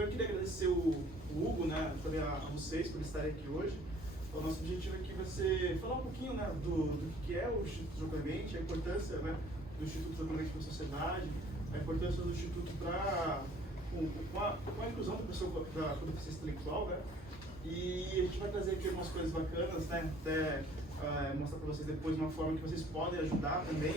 primeiro eu queria agradecer o Hugo, né, também a vocês por estarem aqui hoje. O nosso objetivo aqui vai ser falar um pouquinho, né, do que é o Instituto João Clemente, a importância, né, do Instituto João Clemente para a sociedade, a importância do Instituto com a inclusão da pessoa com deficiência intelectual, né? E a gente vai trazer aqui algumas coisas bacanas, né? Até mostrar para vocês depois uma forma que vocês podem ajudar também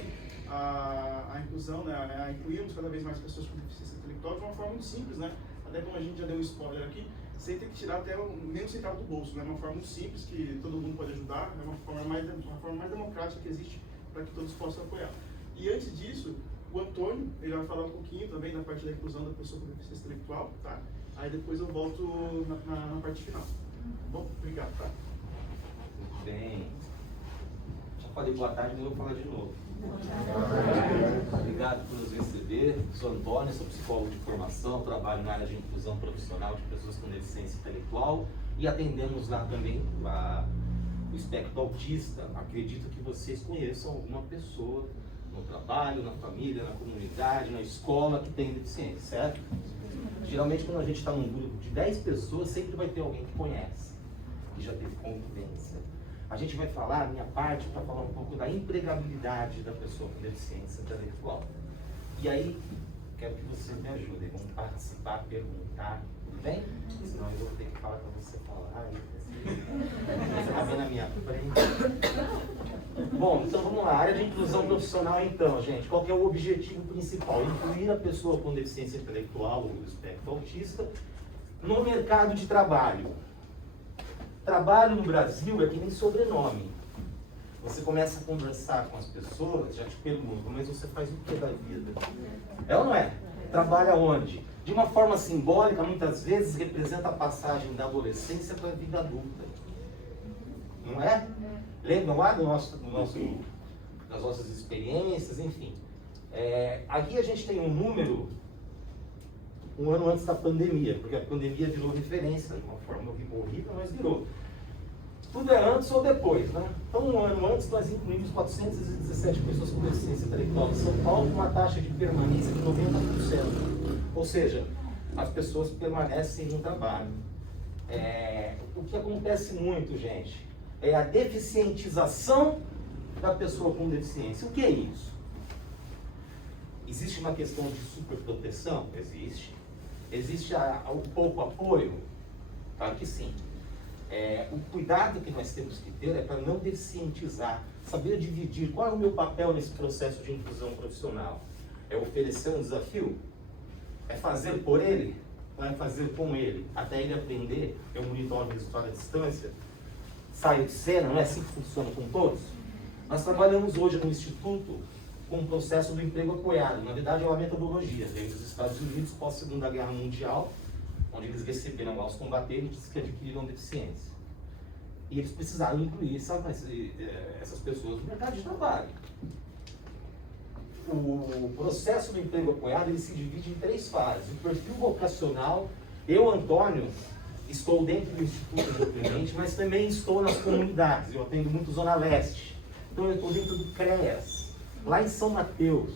a inclusão, né? A incluirmos cada vez mais pessoas com deficiência intelectual de uma forma muito simples, né? Até como a gente já deu um spoiler aqui, sem ter que tirar até nem um centavo do bolso, né? Uma forma muito simples que todo mundo pode ajudar, é uma forma mais democrática que existe para que todos possam apoiar. E antes disso, o Antônio, ele vai falar um pouquinho também da parte da inclusão da pessoa com deficiência intelectual, tá? Aí depois eu volto na parte final. Bom, obrigado, tá? Muito bem. Já falei boa tarde, mas vou falar de novo. Obrigado por nos receber. Sou Antônio, sou psicólogo de formação, trabalho na área de inclusão profissional de pessoas com deficiência intelectual e atendemos lá também o espectro autista. Acredito que vocês conheçam alguma pessoa no trabalho, na família, na comunidade, na escola que tem deficiência, certo? Geralmente quando a gente está num grupo de 10 pessoas, sempre vai ter alguém que conhece, que já teve convivência. A gente vai falar, a minha parte, para falar um pouco da empregabilidade da pessoa com deficiência intelectual. E aí, quero que vocês me ajudem, vão participar, perguntar, tudo bem? Senão eu vou ter que falar para você falar. Você está vendo a minha frente? Bom, então vamos lá. A área de inclusão profissional, então, gente. Qual que é o objetivo principal? Incluir a pessoa com deficiência intelectual ou espectro autista no mercado de trabalho. Trabalho no Brasil é que nem sobrenome. Você começa a conversar com as pessoas, já te perguntam, mas você faz o que da vida? É ou não é? Trabalha onde? De uma forma simbólica, muitas vezes representa a passagem da adolescência para a vida adulta. Não é? Lembram lá das nossas experiências, enfim. Aqui a gente tem um número, um ano antes da pandemia, porque a pandemia virou referência, de uma forma horrível, mas virou. Tudo é antes ou depois, né? Então, um ano antes, nós incluímos 417 pessoas com deficiência intelectual em São Paulo, com uma taxa de permanência de 90%. Ou seja, as pessoas permanecem no trabalho. O que acontece muito, gente, é a deficientização da pessoa com deficiência. O que é isso? Existe uma questão de superproteção? Existe. Existe o pouco apoio? Claro que sim. O cuidado que nós temos que ter é para não deficientizar, saber dividir qual é o meu papel nesse processo de inclusão profissional. É oferecer um desafio? É fazer por ele? Ou é fazer com ele? Até ele aprender, eu monitoro o resultado à distância, saio de cena, não é assim que funciona com todos? Nós trabalhamos hoje no Instituto com o processo do emprego apoiado. Na verdade, é uma metodologia, veio dos Estados Unidos pós Segunda Guerra Mundial, onde eles receberam lá os combatentes que adquiriram deficiência. E eles precisaram incluir essas pessoas no mercado de trabalho. O processo do emprego apoiado ele se divide em 3 fases. O perfil vocacional, eu, Antônio, estou dentro do Instituto João Clemente, mas também estou nas comunidades. Eu atendo muito Zona Leste. Então eu estou dentro do CREAS, lá em São Mateus,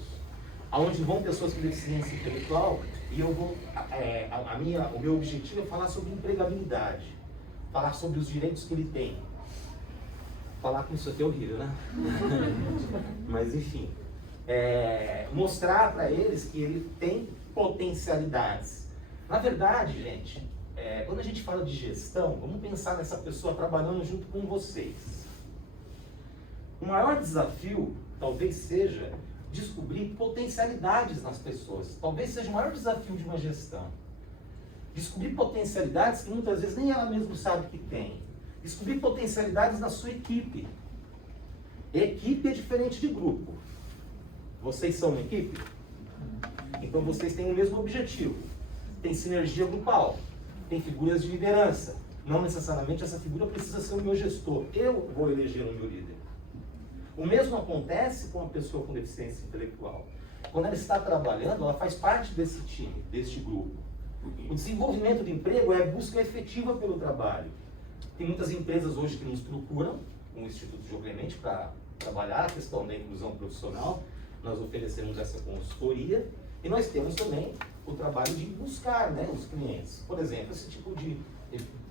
onde vão pessoas com deficiência intelectual, e eu vou, o meu objetivo é falar sobre empregabilidade, falar sobre os direitos que ele tem. Falar com isso aqui é horrível, né? Mas enfim, mostrar para eles que ele tem potencialidades. Na verdade, gente, quando a gente fala de gestão, vamos pensar nessa pessoa trabalhando junto com vocês. O maior desafio, talvez seja descobrir potencialidades nas pessoas. Talvez seja o maior desafio de uma gestão. Descobrir potencialidades que muitas vezes nem ela mesma sabe que tem. Descobrir potencialidades na sua equipe. Equipe é diferente de grupo. Vocês são uma equipe? Então vocês têm o mesmo objetivo. Tem sinergia grupal. Tem figuras de liderança. Não necessariamente essa figura precisa ser o meu gestor. Eu vou eleger o meu líder. O mesmo acontece com a pessoa com deficiência intelectual. Quando ela está trabalhando, ela faz parte desse time, deste grupo. O desenvolvimento do emprego é a busca efetiva pelo trabalho. Tem muitas empresas hoje que nos procuram, com o Instituto João Clemente, para trabalhar a questão da inclusão profissional. Nós oferecemos essa consultoria e nós temos também o trabalho de buscar, né, os clientes. Por exemplo, esse tipo de...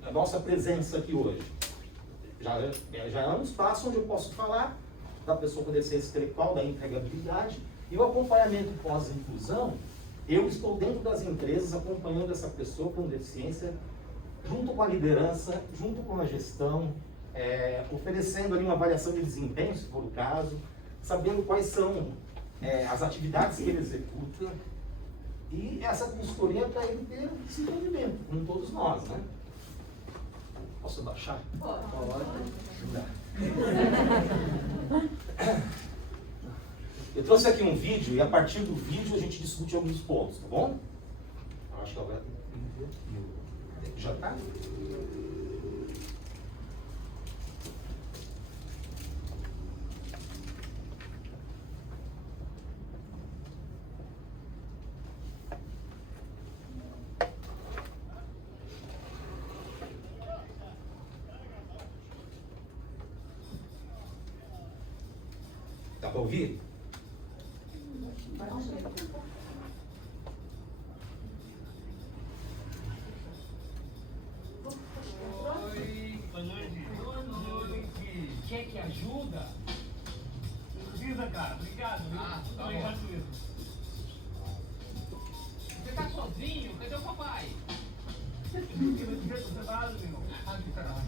A nossa presença aqui hoje já é um espaço onde eu posso falar da pessoa com deficiência intelectual, da empregabilidade, e o acompanhamento pós-inclusão, eu estou dentro das empresas acompanhando essa pessoa com deficiência, junto com a liderança, junto com a gestão, oferecendo ali uma avaliação de desempenho, se for o caso, sabendo quais são as atividades que ele executa, e essa consultoria para ele ter desenvolvimento, com todos nós, né? Posso baixar? Pode. Eu trouxe aqui um vídeo e a partir do vídeo a gente discute alguns pontos, tá bom? Eu acho que agora tem que ver aqui. Já tá? Dá para ouvir? Oi, boa noite. Quer que ajuda? Não precisa, cara. Obrigado, viu? Tá Obrigado bom. mesmo. Você tá sozinho? Cadê o papai? Eu tô separado, meu. Ah, que caralho.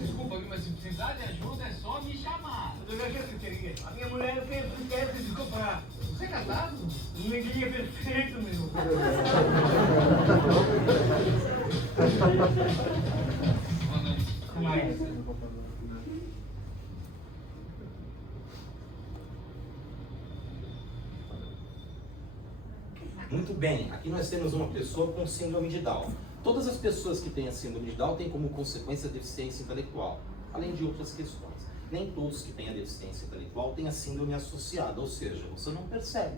Desculpa, mas se precisar de ajuda é só me chamar. Eu já que queria. A minha mulher fez um teste de comprar. Você é casado? Neguinha perfeito, meu. Mas, Muito bem, aqui nós temos uma pessoa com síndrome de Down. Todas as pessoas que têm a síndrome de Down têm como consequência a deficiência intelectual, além de outras questões. Nem todos que têm a deficiência intelectual têm a síndrome associada, ou seja, você não percebe.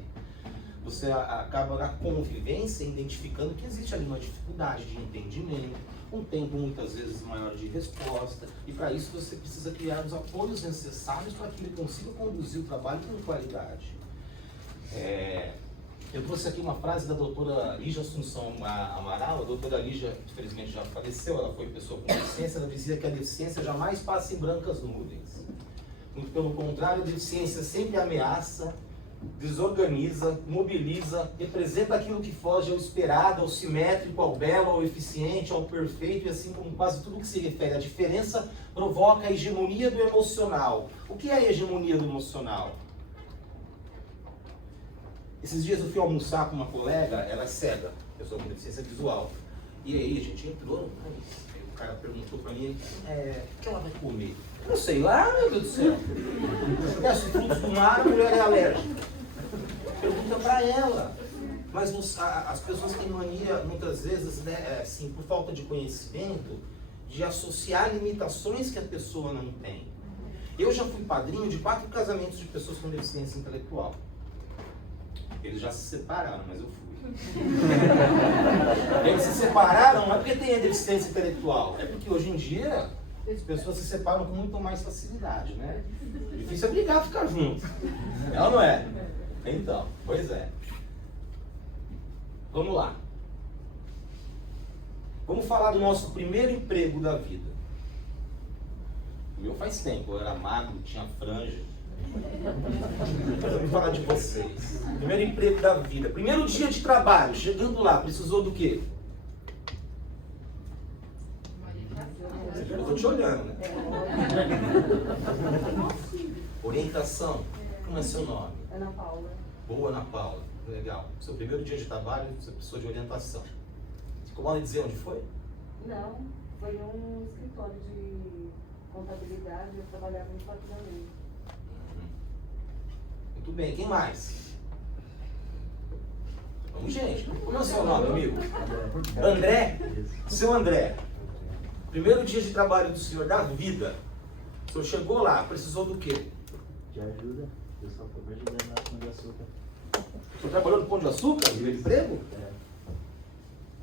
Você acaba na convivência identificando que existe ali uma dificuldade de entendimento, um tempo muitas vezes maior de resposta, e para isso você precisa criar os apoios necessários para que ele consiga conduzir o trabalho com qualidade. Eu trouxe aqui uma frase da doutora Lígia Assunção Amaral. A doutora Lígia, infelizmente, já faleceu, ela foi pessoa com deficiência. Ela dizia que a deficiência jamais passa em brancas nuvens. Muito pelo contrário, a deficiência sempre ameaça, desorganiza, mobiliza, representa aquilo que foge ao esperado, ao simétrico, ao belo, ao eficiente, ao perfeito, e assim como quase tudo que se refere à diferença, provoca a hegemonia do emocional. O que é a hegemonia do emocional? Esses dias eu fui almoçar com uma colega, ela é cega, pessoa com deficiência visual. E aí a gente entrou, aí o cara perguntou pra mim, o que ela vai comer? Eu não sei lá, meu Deus do céu. Se frutos do mar, a mulher é alérgica. Pergunta pra ela. Mas as pessoas têm mania, muitas vezes, né, assim, por falta de conhecimento, de associar limitações que a pessoa não tem. Eu já fui padrinho de 4 casamentos de pessoas com deficiência intelectual. Eles já se separaram, mas eu fui. Eles se separaram não é porque tem a deficiência intelectual, é porque hoje em dia as pessoas se separam com muito mais facilidade, né? Difícil é brigar, ficar junto. É ou não é? Então, pois é. Vamos lá. Vamos falar do nosso primeiro emprego da vida. O meu faz tempo, eu era magro, tinha franja. Mas eu vou falar de vocês. Primeiro emprego da vida. Primeiro dia de trabalho, chegando lá, precisou do quê? Eu estou te olhando, né? Orientação. Como é seu nome? Ana Paula. Boa, Ana Paula. Legal. Seu primeiro dia de trabalho, você precisou de orientação. Você pode dizer onde foi? Não, foi um escritório de contabilidade, eu trabalhava em faturamento. Muito bem, quem mais? Vamos, gente. Como é o seu nome, amigo? André? Seu André. Primeiro dia de trabalho do senhor, da vida. O senhor chegou lá, precisou do quê? De ajuda, eu só estou ajudando na Pão de Açúcar. O senhor trabalhou no Pão de Açúcar? Primeiro emprego? É.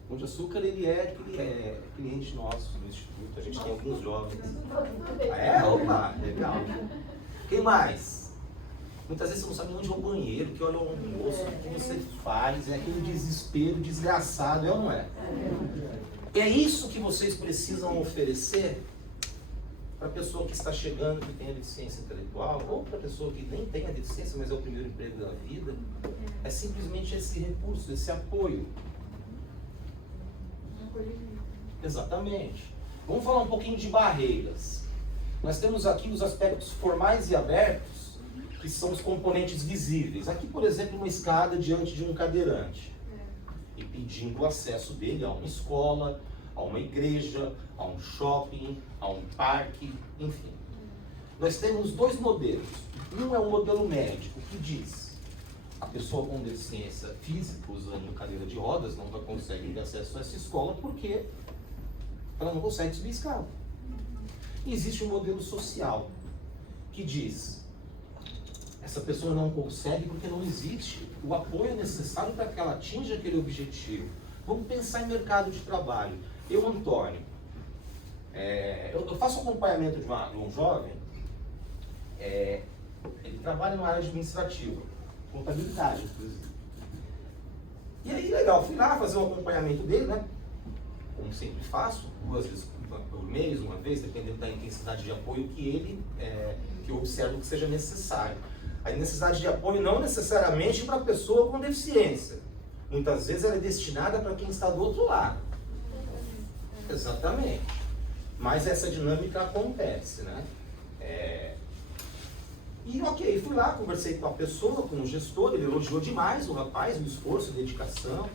Pão de Açúcar, ele é cliente nosso no Instituto. A gente tem alguns jovens. Ah, é? Opa, legal. Quem mais? Muitas vezes você não sabe onde é o banheiro, que hora é o almoço, o que você faz, é aquele desespero desgraçado, é ou não é? É isso que vocês precisam oferecer para a pessoa que está chegando, que tem a deficiência intelectual, ou para a pessoa que nem tem a deficiência, mas é o primeiro emprego da vida. É simplesmente esse recurso, esse apoio. Exatamente. Vamos falar um pouquinho de barreiras. Nós temos aqui os aspectos formais e abertos, que são os componentes visíveis. Aqui, por exemplo, uma escada diante de um cadeirante e pedindo o acesso dele a uma escola, a uma igreja, a um shopping, a um parque, enfim. Nós temos dois modelos. Um é o modelo médico, que diz a pessoa com deficiência física, usando cadeira de rodas, não consegue ter acesso a essa escola porque ela não consegue subir escada. E existe um modelo social, que diz essa pessoa não consegue porque não existe o apoio necessário para que ela atinja aquele objetivo. Vamos pensar em mercado de trabalho. Eu, Antônio, eu faço acompanhamento de um jovem, ele trabalha na área administrativa, contabilidade, inclusive. E aí, legal, fui lá fazer o acompanhamento dele, né? Como sempre faço, 2 vezes por mês, uma vez, dependendo da intensidade de apoio que eu observo que seja necessário. A necessidade de apoio não necessariamente para a pessoa com deficiência. Muitas vezes ela é destinada para quem está do outro lado. Exatamente. Mas essa dinâmica acontece, né? E ok, fui lá, conversei com a pessoa, com o gestor, ele elogiou demais o rapaz, o esforço, a dedicação.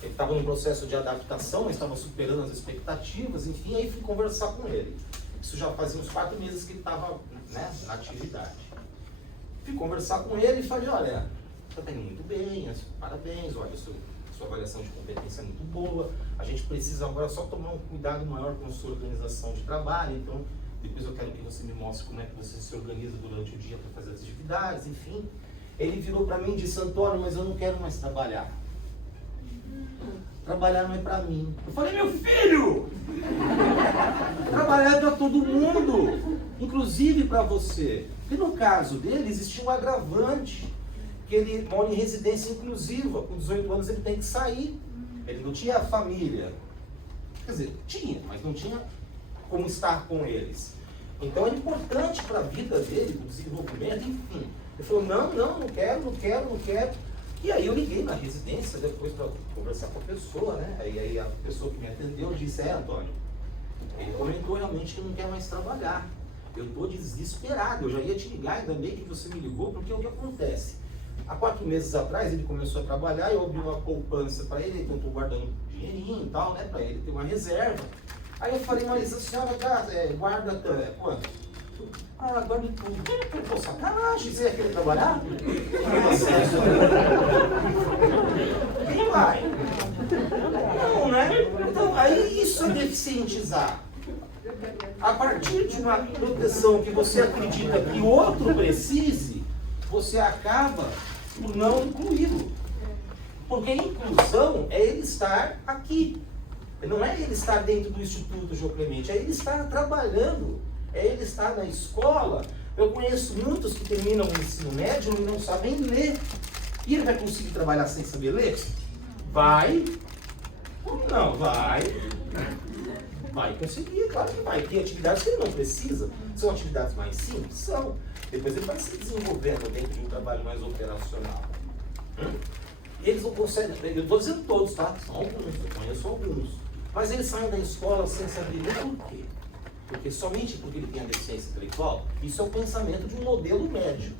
Ele estava num processo de adaptação, mas estava superando as expectativas, enfim, aí fui conversar com ele. Isso já fazia uns 4 meses que ele estava, né, na atividade. Fui conversar com ele e falei, olha, você está indo muito bem, parabéns, olha, sua avaliação de competência é muito boa, a gente precisa agora só tomar um cuidado maior com a sua organização de trabalho, então depois eu quero que você me mostre como é que você se organiza durante o dia para fazer as atividades, enfim. Ele virou para mim e disse, Antônio, mas eu não quero mais trabalhar. Trabalhar não é para mim. Eu falei, meu filho! Trabalhar é para todo mundo, inclusive para você. E no caso dele, existia um agravante, que ele mora em residência inclusiva, com 18 anos ele tem que sair. Ele não tinha família. Quer dizer, tinha, mas não tinha como estar com eles. Então é importante para a vida dele, para o desenvolvimento, enfim. Ele falou, não quero. E aí eu liguei na residência depois para conversar com a pessoa, né? Aí a pessoa que me atendeu disse, Antônio, ele comentou realmente que não quer mais trabalhar. Eu estou desesperado, eu já ia te ligar, ainda bem que você me ligou, porque o que acontece? Há 4 meses atrás ele começou a trabalhar, eu abri uma poupança para ele, então eu estou guardando dinheirinho e tal, né? Para ele ter uma reserva. Aí eu falei, mas a senhora guarda quanto? Guarda tudo. Pô, sacanagem, você ia querer trabalhar? Quem vai? Não, né? Então, aí isso é deficientizar. A partir de uma proteção que você acredita que o outro precise, você acaba por não incluí-lo. Porque a inclusão é ele estar aqui. Não é ele estar dentro do Instituto João Clemente, é ele estar trabalhando, é ele estar na escola. Eu conheço muitos que terminam o ensino médio e não sabem ler. E ele vai conseguir trabalhar sem saber ler? Vai. Não, vai. Vai conseguir, claro que vai. Tem atividades que ele não precisa. São atividades mais simples? São. Depois ele vai se desenvolvendo dentro de um trabalho mais operacional. E eles não conseguem, eu estou dizendo todos, tá? São alguns, eu conheço alguns. Mas eles saem da escola sem saber nem por quê. Porque somente porque ele tem a deficiência intelectual, isso é o pensamento de um modelo médico.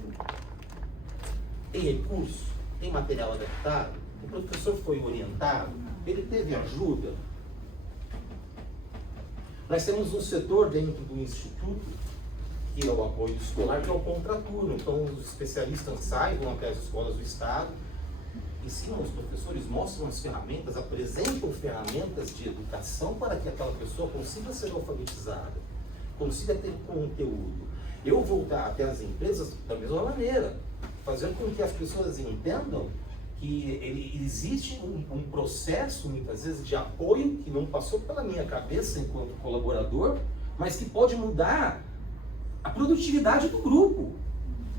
Tem recurso, tem material adaptado, o professor foi orientado, ele teve ajuda. Nós temos um setor dentro do Instituto, que é o apoio escolar, que é o contraturno. Então os especialistas saem, vão até as escolas do Estado, ensinam os professores, mostram as ferramentas, apresentam ferramentas de educação para que aquela pessoa consiga ser alfabetizada, consiga ter conteúdo. Eu vou até as empresas da mesma maneira, fazendo com que as pessoas entendam que existe um processo, muitas vezes, de apoio que não passou pela minha cabeça enquanto colaborador, mas que pode mudar a produtividade do grupo.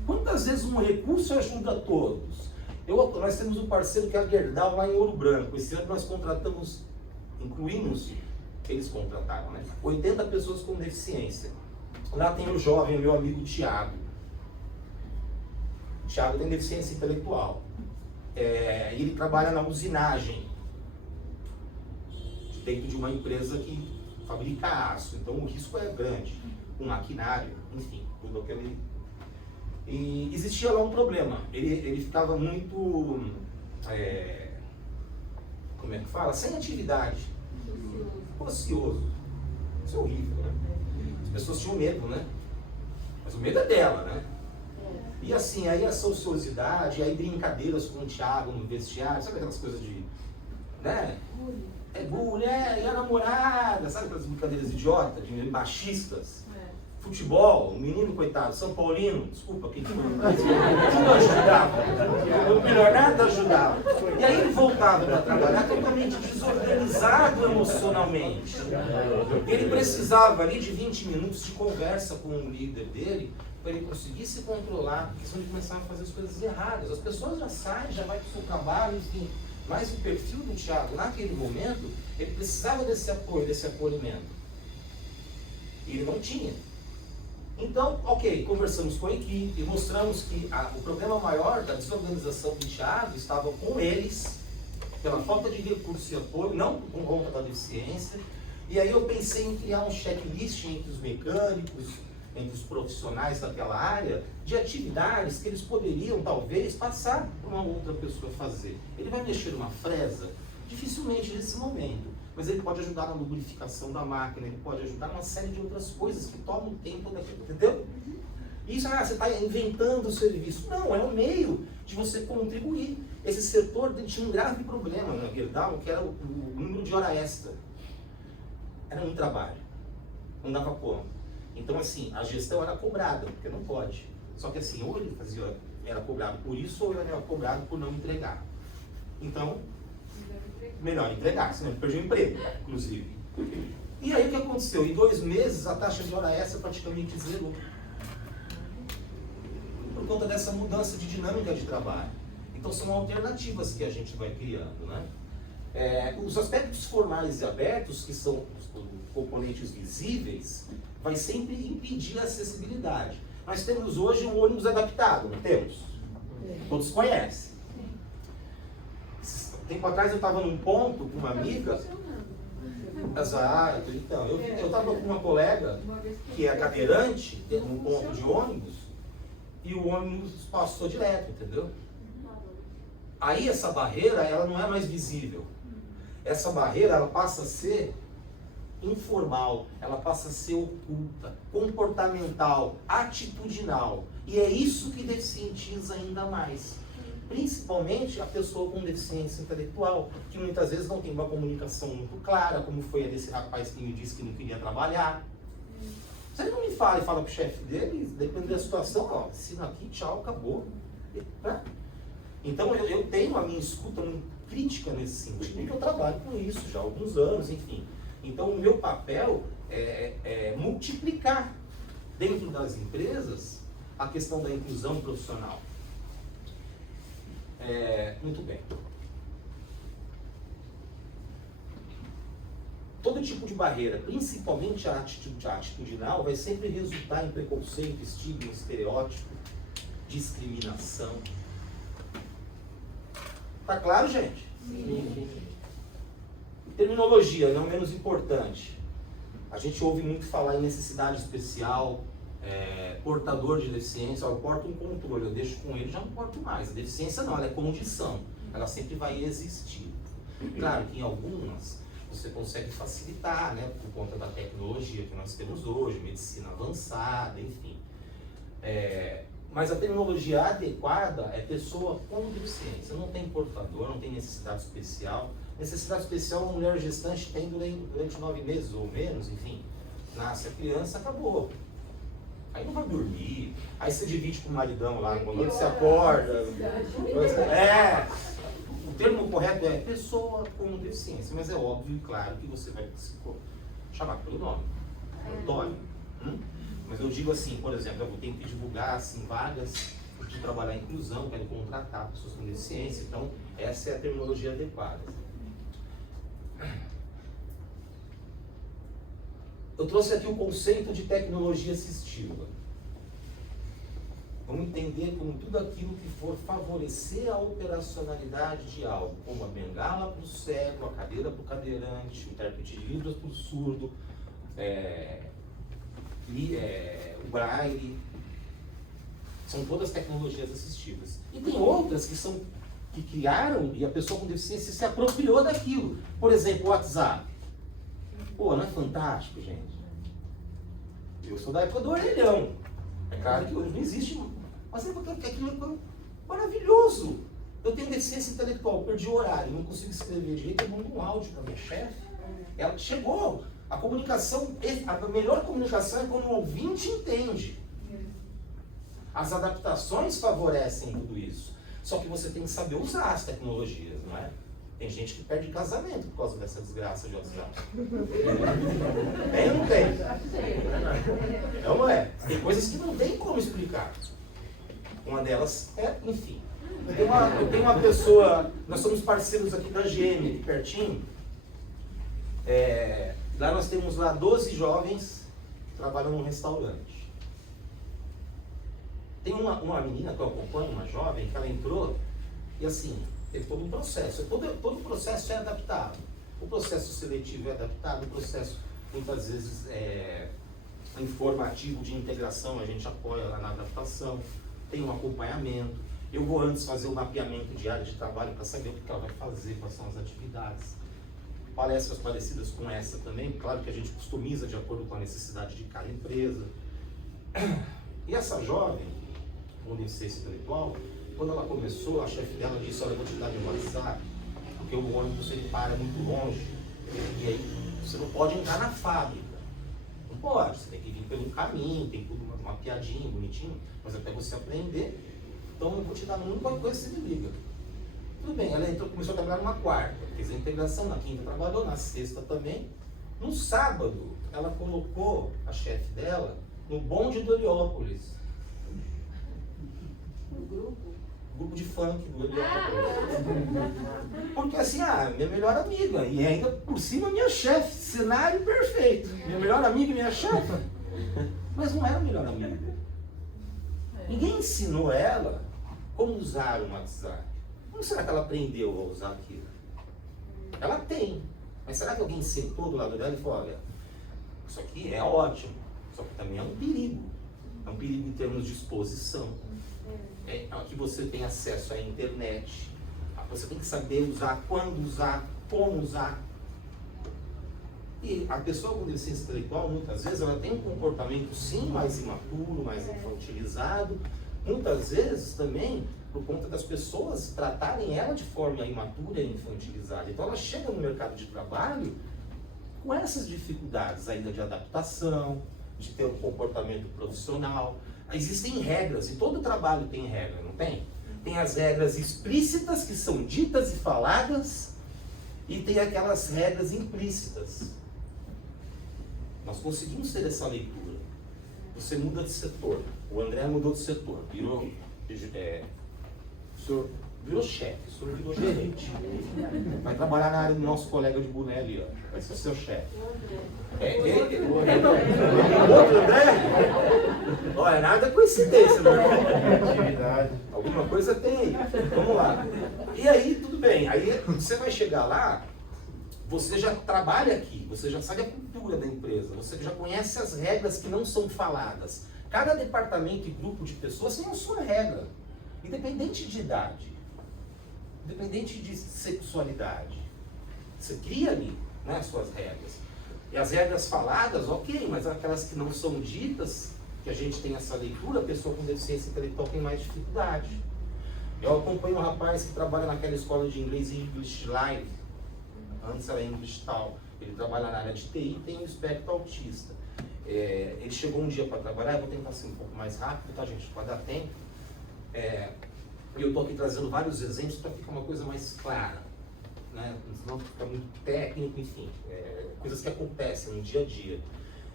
Quantas vezes um recurso ajuda a todos? Nós temos um parceiro que é a Gerdau lá em Ouro Branco. Esse ano nós contratamos, incluímos, eles contrataram, né? 80 pessoas com deficiência. Lá tem o jovem, meu amigo Tiago. Tiago tem deficiência intelectual. Ele trabalha na usinagem, dentro de uma empresa que fabrica aço. Então o risco é grande. O maquinário, enfim, tudo aquele... E existia lá um problema. Ele ficava muito, como é que fala? Sem atividade. Ocioso. Isso é horrível, né? As pessoas tinham medo, né? Mas o medo é dela, né? E assim, aí essa ociosidade, aí brincadeiras com o Thiago no vestiário, sabe aquelas coisas de... né? Bullying, e a namorada, sabe aquelas brincadeiras idiotas, de machistas? Futebol, um menino coitado, São Paulino, desculpa, quem tudo ajudava. O melhor, nada ajudava. E aí ele voltava para trabalhar totalmente desorganizado emocionalmente. Ele precisava ali de 20 minutos de conversa com o líder dele para ele conseguir se controlar, porque senão ele começava a fazer as coisas erradas. As pessoas já saem, já vai para o seu trabalho, enfim. Mas o perfil do Thiago, naquele momento, ele precisava desse apoio, desse acolhimento. E ele não tinha. Então, ok, conversamos com a equipe, mostramos que o problema maior da desorganização do Thiago estava com eles, pela falta de recurso e apoio, não por conta da deficiência. E aí eu pensei em criar um checklist entre os mecânicos, entre os profissionais daquela área, de atividades que eles poderiam, talvez, passar para uma outra pessoa fazer. Ele vai mexer numa fresa? Dificilmente nesse momento. Mas ele pode ajudar na lubrificação da máquina, ele pode ajudar numa série de outras coisas que tomam tempo daquilo, entendeu? Isso, você está inventando o serviço. Não, é um meio de você contribuir. Esse setor tinha um grave problema na Gerdau, que era o número de hora extra. Era muito trabalho, não dava conta. Então, assim, a gestão era cobrada, porque não pode. Só que assim, ou ele era cobrado por isso, ou ele era cobrado por não entregar. Então, melhor entregar, senão ele perdeu o emprego, inclusive. E aí o que aconteceu? Em 2 meses a taxa de hora extra praticamente zerou. Por conta dessa mudança de dinâmica de trabalho. Então são alternativas que a gente vai criando, né? Os aspectos formais e abertos, que são os componentes visíveis, vai sempre impedir a acessibilidade. Nós temos hoje um ônibus adaptado, não temos? Todos conhecem. Tempo atrás eu estava num ponto com uma amiga. Exato, então, eu estava com uma colega que é cadeirante num ponto de ônibus e o ônibus passou direto, entendeu? Aí essa barreira, ela não é mais visível. Essa barreira, ela passa a ser informal, ela passa a ser oculta, comportamental, atitudinal. E é isso que deficientiza ainda mais. Principalmente a pessoa com deficiência intelectual, que muitas vezes não tem uma comunicação muito clara, como foi a desse rapaz que me disse que não queria trabalhar. Se ele não me fala e fala pro chefe dele, dependendo da situação, ó, assina aqui, tchau, acabou. Né? Então eu tenho a minha escuta muito crítica nesse sentido, porque eu trabalho com isso já há alguns anos, enfim. Então o meu papel é multiplicar dentro das empresas a questão da inclusão profissional. Muito bem. Todo tipo de barreira, principalmente a atitudinal, vai sempre resultar em preconceito, estigma, estereótipo, discriminação. Tá claro, gente? Sim. Terminologia, não menos importante. A gente ouve muito falar em necessidade especial, portador de deficiência. Eu porto um controle, eu deixo com ele, já não porto mais. A deficiência não, ela é condição, ela sempre vai existir. Claro que em algumas você consegue facilitar, né, por conta da tecnologia que nós temos hoje, medicina avançada, enfim. Mas a terminologia adequada é pessoa com deficiência. Não tem portador, não tem necessidade especial. Necessidade especial uma mulher gestante tem durante 9 meses ou menos, enfim. Nasce a criança, acabou. Aí não vai dormir, aí você divide com o maridão lá, quando você acorda. O termo correto é pessoa com deficiência, mas é óbvio e claro que você vai se chamar pelo nome, Antônio. Mas eu digo assim, por exemplo, eu tenho que divulgar assim, vagas de trabalhar a inclusão, querem contratar pessoas com deficiência. Então, essa é a terminologia adequada. Eu trouxe aqui o conceito de tecnologia assistiva. Vamos entender como tudo aquilo que for favorecer a operacionalidade de algo, como a bengala para o cego, a cadeira para o cadeirante, o intérprete de Libras para o surdo, o braille, são todas tecnologias assistivas. E tem outras que criaram e a pessoa com deficiência se apropriou daquilo. Por exemplo, o WhatsApp. Pô, não é fantástico, gente? Eu sou da época do orelhão. É claro que hoje não existe, mas é porque aquilo é maravilhoso. Eu tenho deficiência intelectual, perdi o horário, não consigo escrever direito, eu mando um áudio para minha chefe. Ela chegou. A comunicação, a melhor comunicação é quando o ouvinte entende. As adaptações favorecem tudo isso. Só que você tem que saber usar as tecnologias, não é? Tem gente que perde casamento por causa dessa desgraça de WhatsApp. Tem ou não tem? É ou não é? Tem coisas que não tem como explicar. Uma delas é, enfim. Eu tenho uma pessoa, nós somos parceiros aqui da GM, aqui pertinho. Lá nós temos 12 jovens que trabalham num restaurante. Tem uma menina que eu acompanho, uma jovem, que ela entrou e assim, teve todo um processo. Todo o processo é adaptado. O processo seletivo é adaptado, o processo muitas vezes informativo de integração, a gente apoia lá na adaptação, tem um acompanhamento. Eu vou antes fazer o mapeamento de área de trabalho para saber o que ela vai fazer, quais são as atividades. Palestras parecidas com essa também, claro que a gente customiza de acordo com a necessidade de cada empresa. E essa jovem, com deficiência intelectual, quando ela começou, a chefe dela disse: olha, eu vou te dar meu WhatsApp, porque o ônibus ele para muito longe, e aí você não pode entrar na fábrica. Não pode, você tem que vir pelo caminho, tem tudo mapeadinho, bonitinho, mas até você aprender, então eu vou te dar uma coisa, você me liga. Tudo bem, ela começou a trabalhar numa quarta, fez a integração, na quinta trabalhou, na sexta também. No sábado, ela colocou a chefe dela no bonde do Heliópolis. Grupo de funk do Heliópolis. Porque assim, minha melhor amiga, e ainda por cima minha chefe, cenário perfeito. Minha melhor amiga e minha chefe. Mas não era a melhor amiga. Ninguém ensinou ela como usar o WhatsApp. Como será que ela aprendeu a usar aquilo? Ela tem. Mas será que alguém sentou do lado dela e falou: olha, isso aqui é ótimo, só que também é um perigo. É um perigo em termos de exposição. Aqui você tem acesso à internet. Você tem que saber usar, quando usar, como usar. E a pessoa com deficiência intelectual, muitas vezes, ela tem um comportamento, sim, mais imaturo, mais infantilizado. Muitas vezes também por conta das pessoas tratarem ela de forma imatura e infantilizada. Então ela chega no mercado de trabalho com essas dificuldades ainda de adaptação, de ter um comportamento profissional. Existem regras, e todo trabalho tem regra, não tem? Tem as regras explícitas que são ditas e faladas, e tem aquelas regras implícitas. Nós conseguimos ter essa leitura. Você muda de setor. O André mudou de setor, virou chefe, o senhor virou gerente. Vai trabalhar na área do nosso colega de boné ali, ó. Vai ser o seu chefe. Outro André? Olha, nada coincidência, meu irmão. Alguma coisa tem aí. Vamos lá. E aí, tudo bem. Aí você vai chegar lá, você já trabalha aqui, você já sabe a cultura da empresa, você já conhece as regras que não são faladas. Cada departamento e grupo de pessoas tem a sua regra. Independente de idade, independente de sexualidade, você cria ali, né, as suas regras. E as regras faladas, ok, mas aquelas que não são ditas, que a gente tem essa leitura, a pessoa com deficiência intelectual tem mais dificuldade. Eu acompanho um rapaz que trabalha naquela escola de inglês English Live, antes era English Tal, ele trabalha na área de TI e tem um espectro autista. Ele chegou um dia para trabalhar, eu vou tentar ser um pouco mais rápido, tá, gente, para dar tempo. Eu estou aqui trazendo vários exemplos para ficar uma coisa mais clara, né? Senão fica muito técnico, enfim, coisas que acontecem no dia a dia.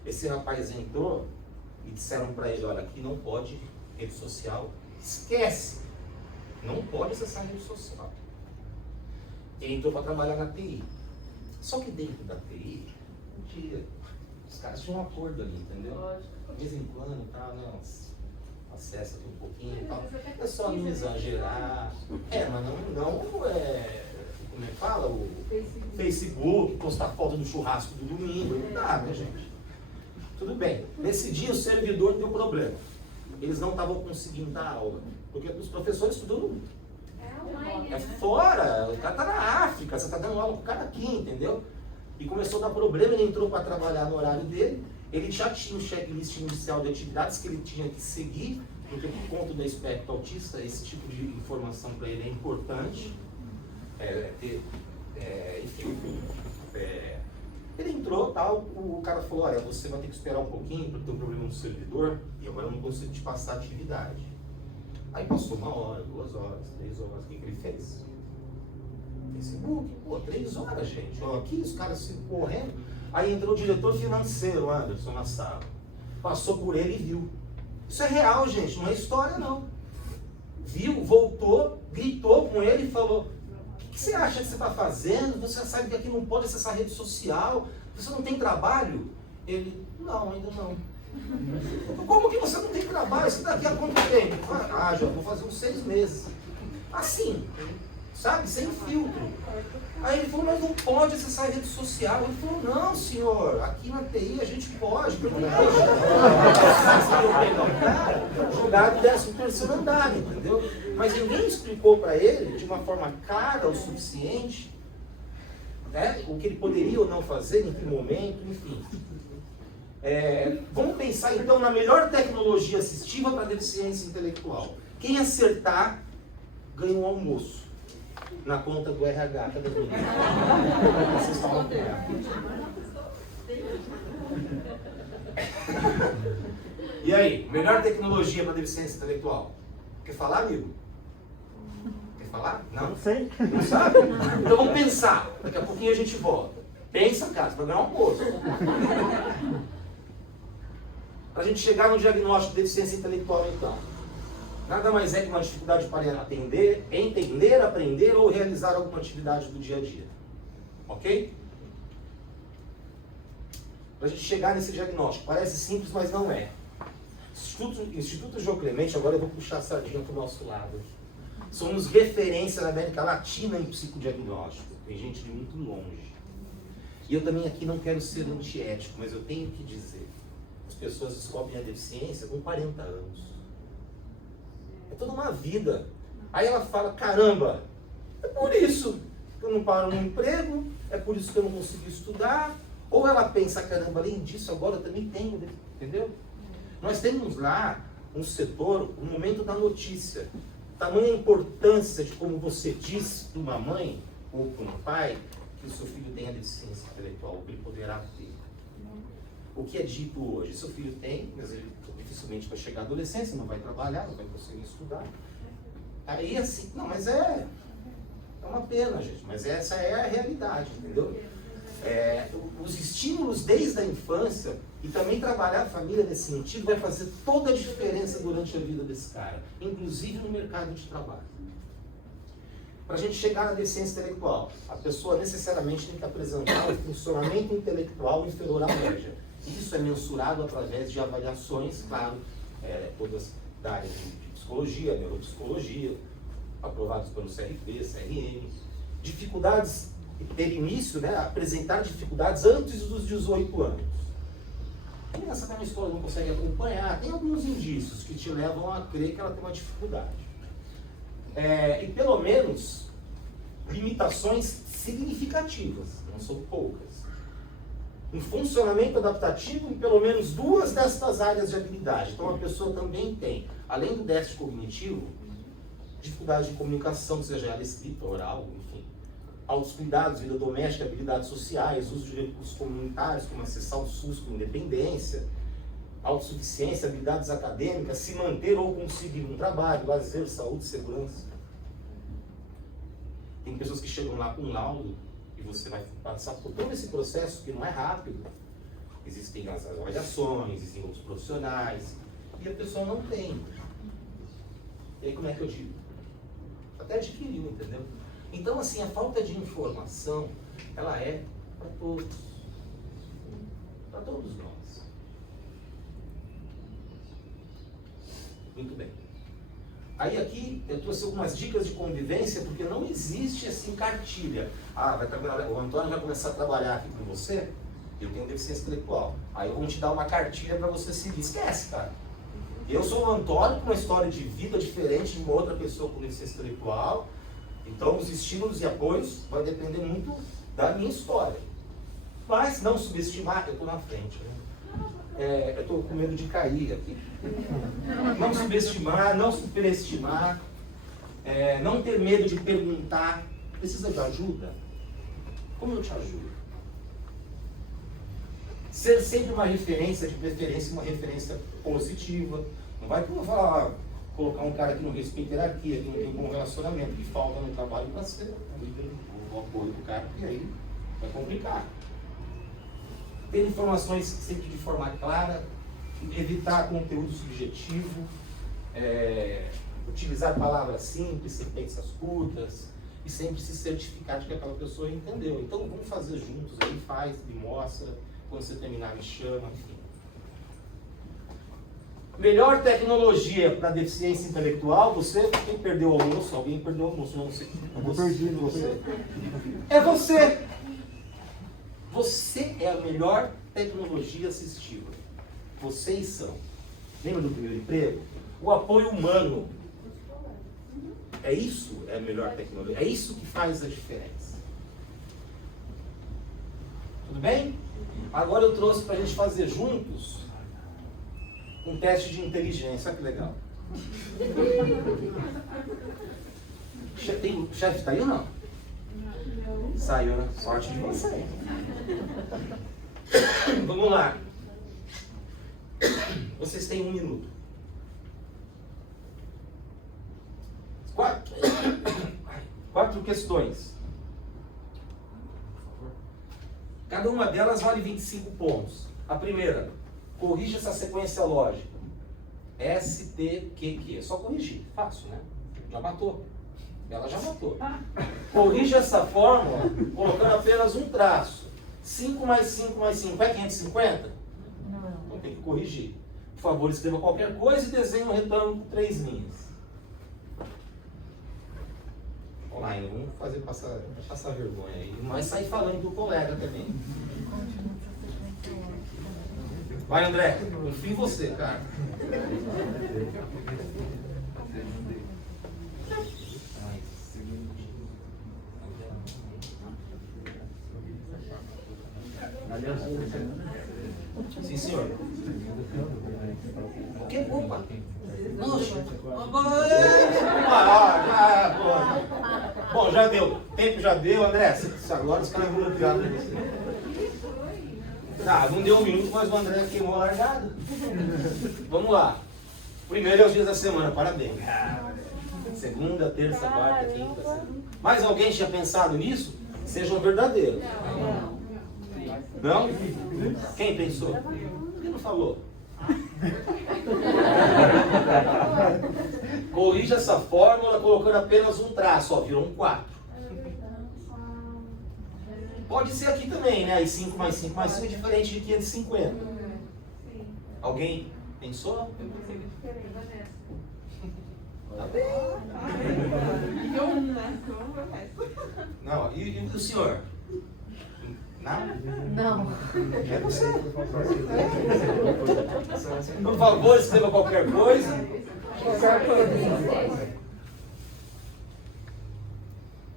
Esse rapaz entrou e disseram para ele: olha, aqui não pode rede social, Esquece. Não pode acessar a rede social. Ele entrou para trabalhar na TI. Só que dentro da TI, um dia, os caras tinham um acordo ali, entendeu? De vez em quando, tá, não, acessa aqui um pouquinho e tal. É só não exagerar. Mas não como é que fala? O Facebook, postar foto do churrasco do domingo. Não dá, né, gente? Tudo bem. Nesse dia o servidor deu problema. Eles não estavam conseguindo dar aula. Porque os professores estudam é fora, o cara tá na África, você tá dando aula pro cara aqui, entendeu? E começou a dar problema, ele entrou para trabalhar no horário dele, ele já tinha um checklist inicial de atividades que ele tinha que seguir, porque por conta do espectro autista, esse tipo de informação para ele é importante. Ele entrou, tal, o cara falou, olha, você vai ter que esperar um pouquinho para ter um problema no servidor, e agora eu não consigo te passar a atividade. Aí passou 1 hora, 2 horas, 3 horas, o que ele fez? Facebook, 3 horas, gente. Aqui os caras se correndo. Aí entrou o diretor financeiro, Anderson, na sala. Passou por ele e viu. Isso é real, gente, não é história, não. Viu, voltou, gritou com ele e falou, o que você acha que você está fazendo? Você sabe que aqui não pode acessar rede social? Você não tem trabalho? Ele, não, ainda não. Como que você não tem trabalho? Você está aqui há quanto tempo? Já vou fazer uns 6 meses. Assim, sabe? Sem filtro. Aí ele falou, mas não pode acessar a rede social. Ele falou, não, senhor, aqui na TI a gente pode. Jogar do 13º andar, entendeu? Mas ninguém explicou para ele de uma forma clara o suficiente, né, o que ele poderia ou não fazer, em que momento, enfim. Vamos pensar então na melhor tecnologia assistiva para deficiência intelectual. Quem acertar ganha um almoço na conta do RH. Cadê o menino? Vocês falam com ela. E aí, melhor tecnologia para deficiência intelectual? Quer falar, amigo? Quer falar? Não? Sei. Não sabe? Então vamos pensar. Daqui a pouquinho a gente volta. Pensa, cara, para ganhar um almoço. Para a gente chegar no diagnóstico de deficiência intelectual, então, nada mais é que uma dificuldade para atender, entender, aprender ou realizar alguma atividade do dia a dia. Ok? Para a gente chegar nesse diagnóstico, parece simples, mas não é. Instituto João Clemente, agora eu vou puxar a sardinha para o nosso lado. Somos referência na América Latina em psicodiagnóstico. Tem gente de muito longe. E eu também aqui não quero ser antiético, mas eu tenho que dizer. As pessoas descobrem a deficiência com 40 anos. É toda uma vida. Aí ela fala, caramba, é por isso que eu não paro no emprego, é por isso que eu não consigo estudar. Ou ela pensa, caramba, além disso, agora eu também tenho, entendeu? Nós temos lá um setor, o momento da notícia. Tamanha importância de como você diz para uma mãe ou para um pai que o seu filho tem a deficiência intelectual, ou ele poderá ter. O que é dito hoje? Seu filho tem, mas ele dificilmente vai chegar à adolescência, não vai trabalhar, não vai conseguir estudar. Aí assim, não, mas é uma pena, gente, mas essa é a realidade, entendeu? Os estímulos desde a infância e também trabalhar a família nesse sentido vai fazer toda a diferença durante a vida desse cara, inclusive no mercado de trabalho. Para a gente chegar na deficiência intelectual, a pessoa necessariamente tem que apresentar um funcionamento intelectual inferior à média. Isso é mensurado através de avaliações, claro, todas da área de psicologia, neuropsicologia, aprovados pelo CRP, CRM. Dificuldades, ter início, né, apresentar dificuldades antes dos 18 anos. A criança está na escola, não consegue acompanhar, tem alguns indícios que te levam a crer que ela tem uma dificuldade. E pelo menos limitações significativas, não são poucas. Um funcionamento adaptativo em pelo menos 2 destas áreas de habilidade. Então a pessoa também tem, além do déficit cognitivo, dificuldade de comunicação, seja ela escrita, oral, enfim. Altos cuidados, vida doméstica, habilidades sociais, uso de recursos comunitários, como acessar o SUS com independência, autossuficiência, habilidades acadêmicas, se manter ou conseguir um trabalho, lazer, saúde, segurança. Tem pessoas que chegam lá com um laudo e você vai passar por todo esse processo que não é rápido. Existem as avaliações, existem outros profissionais e a pessoa não tem. E aí como é que eu digo? Até adquiriu, entendeu? Então, assim, a falta de informação, ela é para todos. Para todos nós. Muito bem. Aí aqui eu trouxe algumas dicas de convivência, porque não existe assim cartilha. Ah, o Antônio vai começar a trabalhar aqui com você, eu tenho deficiência intelectual. Aí eu vou te dar uma cartilha para você seguir. Esquece, cara. Eu sou o Antônio com uma história de vida diferente de uma outra pessoa com deficiência intelectual. Então os estímulos e apoios vai depender muito da minha história. Mas não subestimar, eu estou na frente, né? Eu estou com medo de cair aqui. Não subestimar, não superestimar, não ter medo de perguntar. Precisa de ajuda? Como eu te ajudo? Ser sempre uma referência, de preferência uma referência positiva. Não vai falar, colocar um cara que não respeita hierarquia, que não tem um bom relacionamento, que falta no trabalho para ser o apoio do cara, e aí vai complicar. Ter informações sempre de forma clara, evitar conteúdo subjetivo, utilizar palavras simples, sentenças curtas, e sempre se certificar de que aquela pessoa entendeu. Então vamos fazer juntos, aí faz, me mostra, quando você terminar me chama, enfim. Melhor tecnologia para deficiência intelectual, quem perdeu o almoço, alguém perdeu o almoço, não sei. Você. É você! Você é a melhor tecnologia assistiva. Vocês são. Lembra do primeiro emprego? O apoio humano. É isso, é a melhor tecnologia. É isso que faz a diferença. Tudo bem? Agora eu trouxe para a gente fazer juntos um teste de inteligência. Olha que legal. O chefe está aí ou não? Saiu, né? Sorte de você. Vamos lá. Vocês têm 1 minuto. 4 questões. Cada uma delas vale 25 pontos. A primeira, corrija essa sequência lógica. S, T, Q, Q. É só corrigir. Fácil, né? Já matou. Ela já matou. Corrija essa fórmula colocando apenas um traço. 5 mais 5 mais 5 é 550? Não. Então tem que corrigir. Por favor, escreva qualquer coisa e desenhe um retângulo com 3 linhas. Online, vamos passar vergonha aí. Mas sair falando do colega também. Vai, André. Confio em você, cara. Sim, senhor. O que? Opa! Nossa! Bom, já deu. Tempo já deu, André. Agora os caras vão bloquear pra você. Tá, não deu 1 minuto, mas o André queimou a largada. Vamos lá. Primeiro é os dias da semana, parabéns. Segunda, terça, quarta, quinta, sexta. Mais alguém tinha pensado nisso? Sejam verdadeiros. Não? Quem pensou? Por que não falou? Corrija essa fórmula colocando apenas um traço, ó, virou um 4. Pode ser aqui também, né? Aí 5 mais 5 mais 5 é diferente de 550. Alguém pensou? Tá bem. Não, e o senhor? Não? É você. Por favor, escreva qualquer coisa.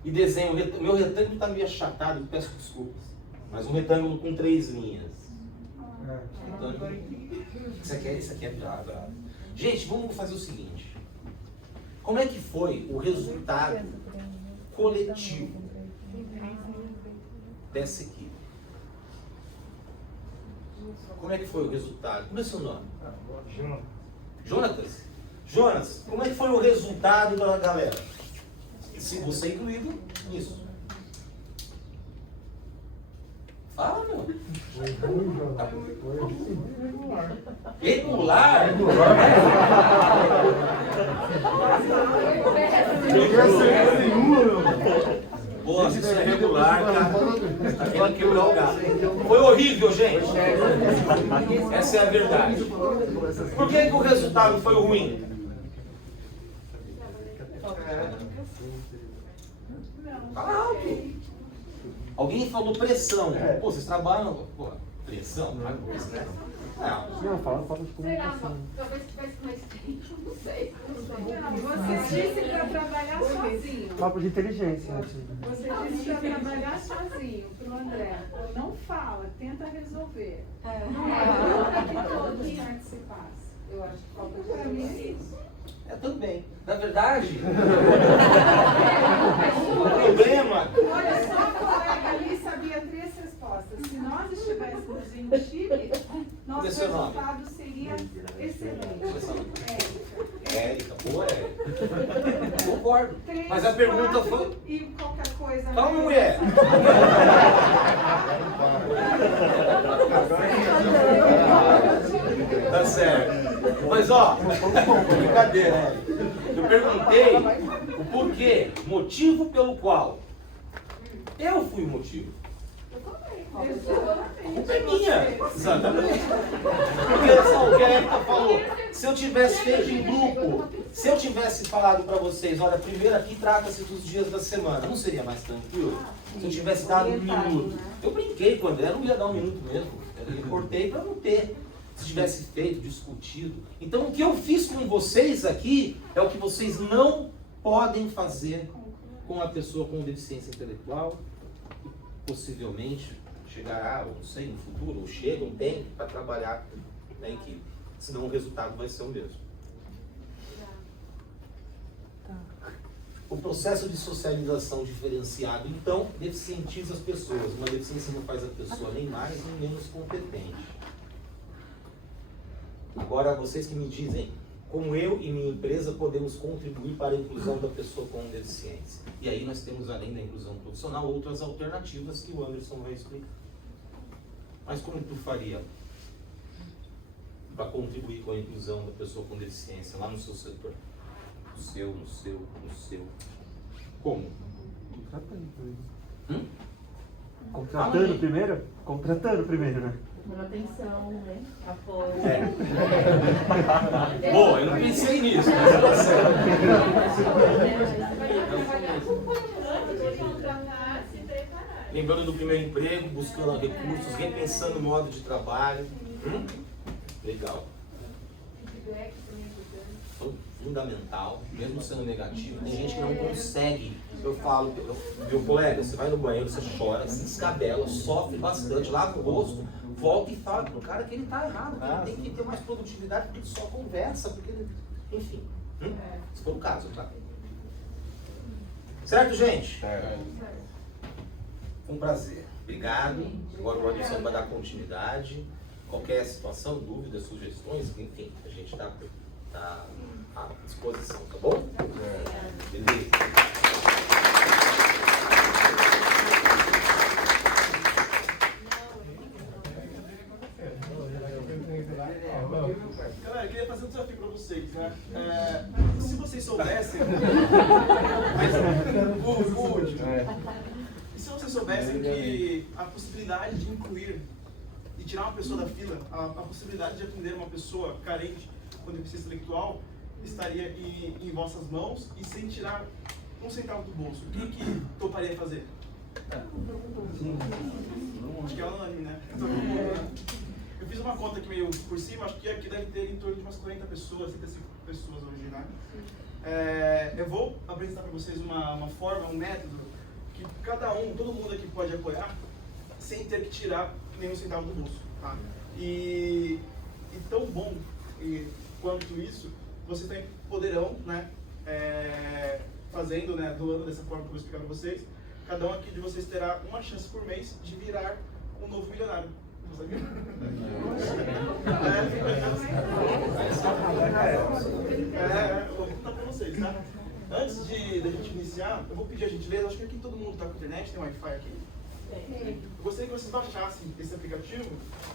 E desenho. Meu retângulo está meio achatado, peço desculpas. Mas um retângulo com 3 linhas. Isso aqui é bravo. Gente, vamos fazer o seguinte. Como é que foi o resultado coletivo dessa equipe? Como é que foi o resultado? Como é seu nome? Jonatas? Jonas, como é que foi o resultado da galera? Se você é incluído nisso. Fala, meu. Regular? Boa, isso é regular, cara. Tá querendo quebrar o gato. Foi horrível, gente. Essa é a verdade. Por que o resultado foi ruim? Fala alto. Alguém falou pressão. Pô, vocês trabalham. Pô, pressão? Não é coisa, né? Não, fala de Sei lá, comunicação. talvez tivesse mais tempo, não sei. Você disse para trabalhar sozinho. Papo de inteligência. Você disse para trabalhar sozinho, pro André. Não fala, tenta resolver. Não é que todos participassem. Eu acho que falta de Para mim é isso. Também. Na verdade, o problema. Olha, só a colega ali sabia 3 respostas. Se nós estivéssemos em Chile, nosso Esse é o nome. resultado seria excelente. Érica, boa Érica. Concordo. 3, Mas a pergunta 4 foi. E qualquer coisa. Calma, mulher. Tá certo. Mas ó, brincadeira, né? Eu perguntei o porquê, motivo pelo qual eu fui o motivo. A culpa é minha. Exatamente. Porque só o que a Erika falou, se eu tivesse feito em grupo, se eu tivesse falado para vocês, olha, primeiro aqui trata-se dos dias da semana, não seria mais tranquilo? Se eu tivesse dado 1 minuto. Eu brinquei com o André, não ia dar 1 minuto mesmo. Eu cortei para não ter. Se tivesse feito, discutido. Então o que eu fiz com vocês aqui é o que vocês não podem fazer com a pessoa com deficiência intelectual. Possivelmente chegará, ou não sei, no futuro, ou chega um tempo para trabalhar na equipe. Senão o resultado vai ser o mesmo. O processo de socialização diferenciado, então, deficientiza as pessoas. Uma deficiência não faz a pessoa nem mais nem menos competente. Agora, vocês que me dizem como eu e minha empresa podemos contribuir para a inclusão da pessoa com deficiência. E aí nós temos, além da inclusão profissional, outras alternativas que o Anderson vai explicar. Mas como tu faria para contribuir com a inclusão da pessoa com deficiência lá no seu setor? No seu. Como? Contratando primeiro. Contratando primeiro? Contratando primeiro, né? Manutenção, né? Apoio. Bom, eu não pensei nisso, mas ela certo. Lembrando do primeiro emprego, buscando recursos, repensando o modo de trabalho. Legal. Fundamental, mesmo sendo negativo. Tem gente que não consegue. Eu falo, meu colega, você vai no banheiro, você chora, se descabela, sofre bastante, lava o rosto, volta e fala pro cara que ele tá errado, que ele tem que ter mais produtividade, porque ele só conversa, porque ele... Enfim. Se for o caso, tá? Certo, gente? Um prazer. Obrigado. Agora o Anderson vai dar continuidade. Qualquer situação, dúvidas, sugestões, enfim, a gente está à disposição, tá bom? Beleza. Galera, eu queria fazer um desafio para vocês, né? Se vocês soubessem... Se vocês soubessem que a possibilidade de incluir e tirar uma pessoa da fila, a possibilidade de atender uma pessoa carente com deficiência intelectual estaria em vossas mãos e sem tirar um centavo do bolso, o que toparia fazer? Acho que é unânime, né? Eu fiz uma conta aqui meio por cima, acho que aqui deve ter em torno de umas 40 pessoas, 35 pessoas hoje, né? Eu vou apresentar para vocês uma forma, um método que todo mundo aqui pode apoiar sem ter que tirar nenhum centavo do bolso, tá? E tão bom quanto isso, vocês também poderão, né, fazendo, né, doando dessa forma que eu vou explicar para vocês, cada um aqui de vocês terá uma chance por mês de virar um novo milionário. Não sabia? Eu vou contar para vocês, tá? Antes de a gente iniciar, eu vou pedir a gentileza, acho que aqui todo mundo está com internet, tem Wi-Fi aqui. Eu gostaria que vocês baixassem esse aplicativo,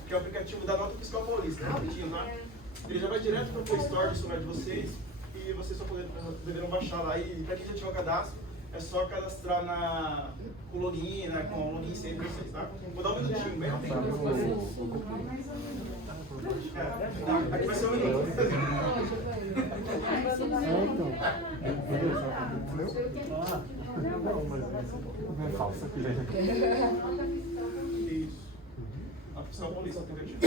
que é o aplicativo da Nota Fiscal Paulista, rapidinho, tá? Ele já vai direto para o Play Store do celular de vocês e que vocês só deverão baixar lá. E para quem já tiver o cadastro, é só cadastrar com o login, né? Com o login sempre de vocês, tá? Vou dar um minutinho, bem rapidinho. Aqui vai ser um minuto. Isso. A fiscal polícia aplicativo.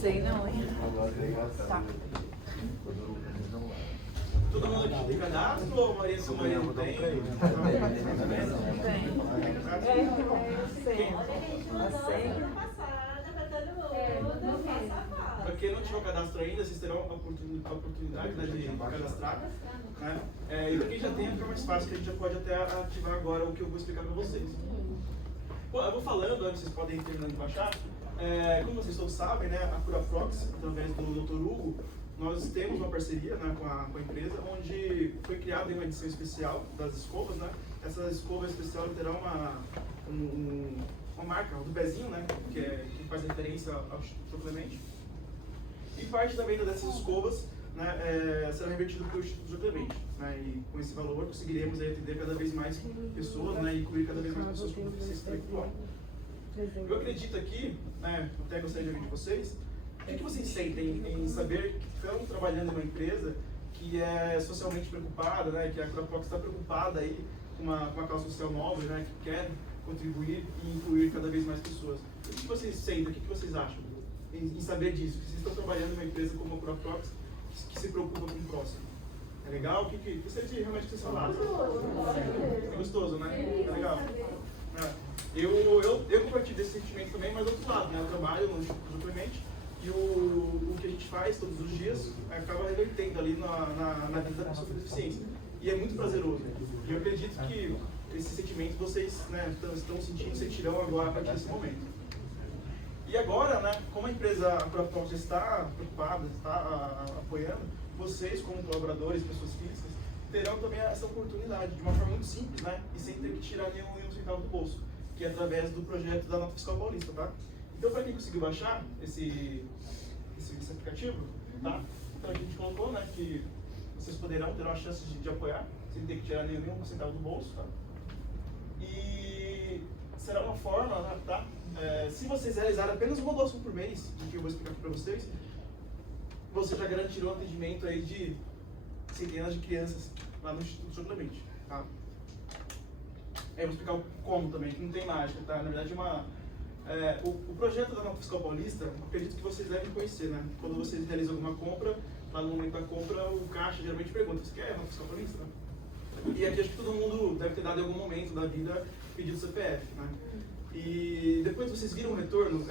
Sei não, hein? Tá. Todo mundo aqui tem cadastro ou Maria com Maria não tem? Para quem não tiver o cadastro ainda, vocês terão a oportunidade, né, de cadastrar. Né? E para quem já tem, fica mais fácil, que a gente já pode até ativar agora o que eu vou explicar para vocês. Bom, eu vou falando, vocês podem ir terminando de baixar. Como vocês todos sabem, né, a Curaprox, através do Dr. Hugo, nós temos uma parceria, né, com a empresa, onde foi criada uma edição especial das escovas. Né? Essa escova especial terá uma marca do pezinho, né, que faz referência ao Instituto Clemente. E parte da venda dessas escovas, né, será revertida para o Instituto Clemente. Né? E com esse valor conseguiremos aí atender cada vez mais pessoas, né, e incluir cada vez mais pessoas com deficiência intelectual. Eu acredito aqui, né, até gostaria de ouvir de vocês, o que vocês sentem em saber que estão trabalhando em uma empresa que é socialmente preocupada, né, que a Curaprox está preocupada aí com uma causa social nova, né, que quer contribuir e incluir cada vez mais pessoas. O que vocês sentem, o que vocês acham em saber disso? Que vocês estão trabalhando em uma empresa como a Curaprox que se preocupa com o próximo. É legal? O que gostaria de realmente que vocês falassem? É gostoso, né? É legal. Eu compartilho desse sentimento também, mas do outro lado, né? Eu trabalho no Instituto Clemente e o que a gente faz todos os dias acaba revertendo ali na vida da pessoa com deficiência. E é muito prazeroso. E eu acredito que esse sentimento vocês, né, estão sentindo, sentirão agora a partir desse momento. E agora, né, como a empresa, a Curaprox já está preocupada, está apoiando, vocês como colaboradores, pessoas físicas, terão também essa oportunidade, de uma forma muito simples, né, e sem ter que tirar nenhum centavo do bolso, que é através do projeto da Nota Fiscal Paulista, tá? Então, para quem conseguiu baixar esse aplicativo, tá? Então a gente colocou, né, que vocês terão a chance de apoiar, sem ter que tirar nenhum centavo do bolso, tá? E será uma forma, né, tá? Se vocês realizarem apenas uma doação por mês, que eu vou explicar aqui para vocês, você já garantirá um atendimento aí de centenas de crianças lá no Instituto Clemente, tá? Eu vou explicar o como também, que não tem mágica, tá? Na verdade, o projeto da Nota Fiscal Paulista, acredito que vocês devem conhecer, né? Quando vocês realizam alguma compra, lá no momento da compra, o caixa geralmente pergunta: você quer a Nota Fiscal Paulista? Né? E aqui acho que todo mundo deve ter dado em algum momento da vida pedido CPF, né? E depois vocês viram o retorno,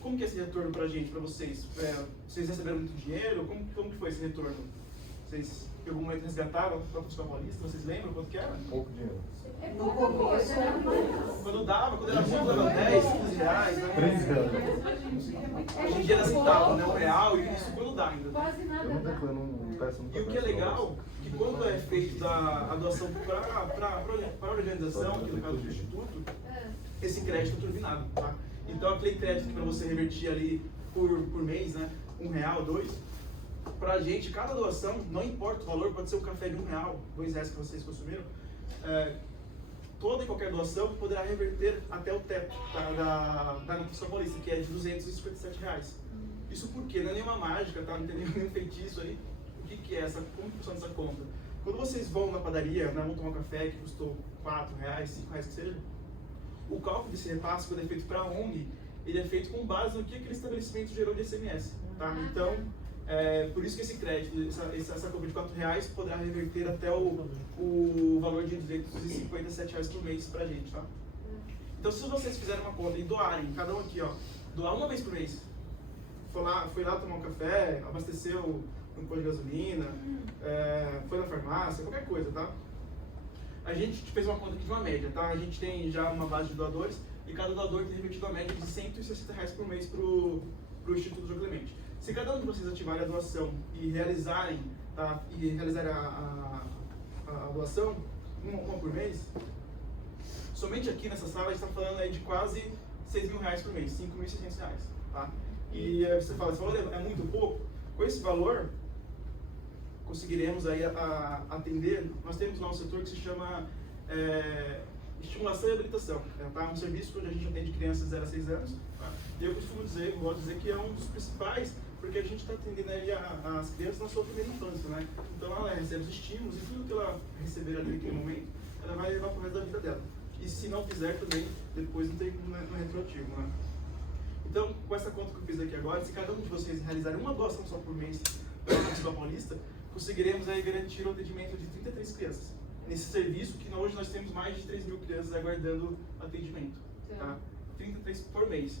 como que é esse retorno pra gente, pra vocês? Vocês receberam muito dinheiro? Como que foi esse retorno? Vocês em algum momento resgataram a Nota Fiscal Paulista? Vocês lembram quanto que era? Pouco dinheiro. No começo era Quando era muito, dava 10, 15 reais, né? 13 anos. Hoje em dia era centavo, né? R$1, e isso quando dá ainda. Quase nada. Eu não peço nunca. E o que é legal, que quando é feito a doação para a organização, aqui no caso do Instituto, esse crédito é turbinado, tá? Então aquele crédito para você revertir ali por mês, né? R$1, 2, pra gente, cada doação, não importa o valor, pode ser um café de R$1, R$2 que vocês consumiram, toda e qualquer doação poderá reverter até o teto da Nota Fiscal Paulista, que é de R$257. Isso porque não é nenhuma mágica, tá? Não tem nenhum feitiço aí. O que é como funciona essa conta? Quando vocês vão na padaria, né, vão tomar um café que custou R$4, R$5, que seja, o cálculo desse repasse, quando é feito para a ONG, ele é feito com base no que aquele estabelecimento gerou de ICMS, tá? Então, por isso que esse crédito, essa compra de R$4 poderá reverter até o valor de R$257 por mês pra gente, tá? Então, se vocês fizerem uma conta e doarem, cada um aqui, ó, doar uma vez por mês, foi lá tomar um café, abasteceu um pão de gasolina, foi na farmácia, qualquer coisa, tá? A gente fez uma conta aqui de uma média, tá? A gente tem já uma base de doadores, e cada doador tem remetido a média de R$160 por mês para o Instituto João Clemente. Se cada um de vocês ativarem a doação e realizarem, tá, a doação, uma por mês, somente aqui nessa sala a gente está falando aí de quase R$6.000 por mês, R$5.600, tá? E você fala, esse valor é muito pouco? Com esse valor, conseguiremos aí atender, nós temos lá um setor que se chama estimulação e habilitação, tá? Um serviço onde a gente atende crianças de 0 a 6 anos, tá? E eu costumo dizer, gosto de dizer que é um dos principais, porque a gente está atendendo aí as crianças na sua primeira infância, né? Então ela recebe os estímulos e tudo que ela receber ali naquele momento, ela vai levar para o resto da vida dela. E se não fizer também, depois não tem no retroativo, né? Então, com essa conta que eu fiz aqui agora, se cada um de vocês realizar uma doação só por mês para a Municipal Paulista, conseguiremos aí garantir o atendimento de 33 crianças. Nesse serviço, que hoje nós temos mais de 3.000 crianças aguardando atendimento, tá? 33 por mês.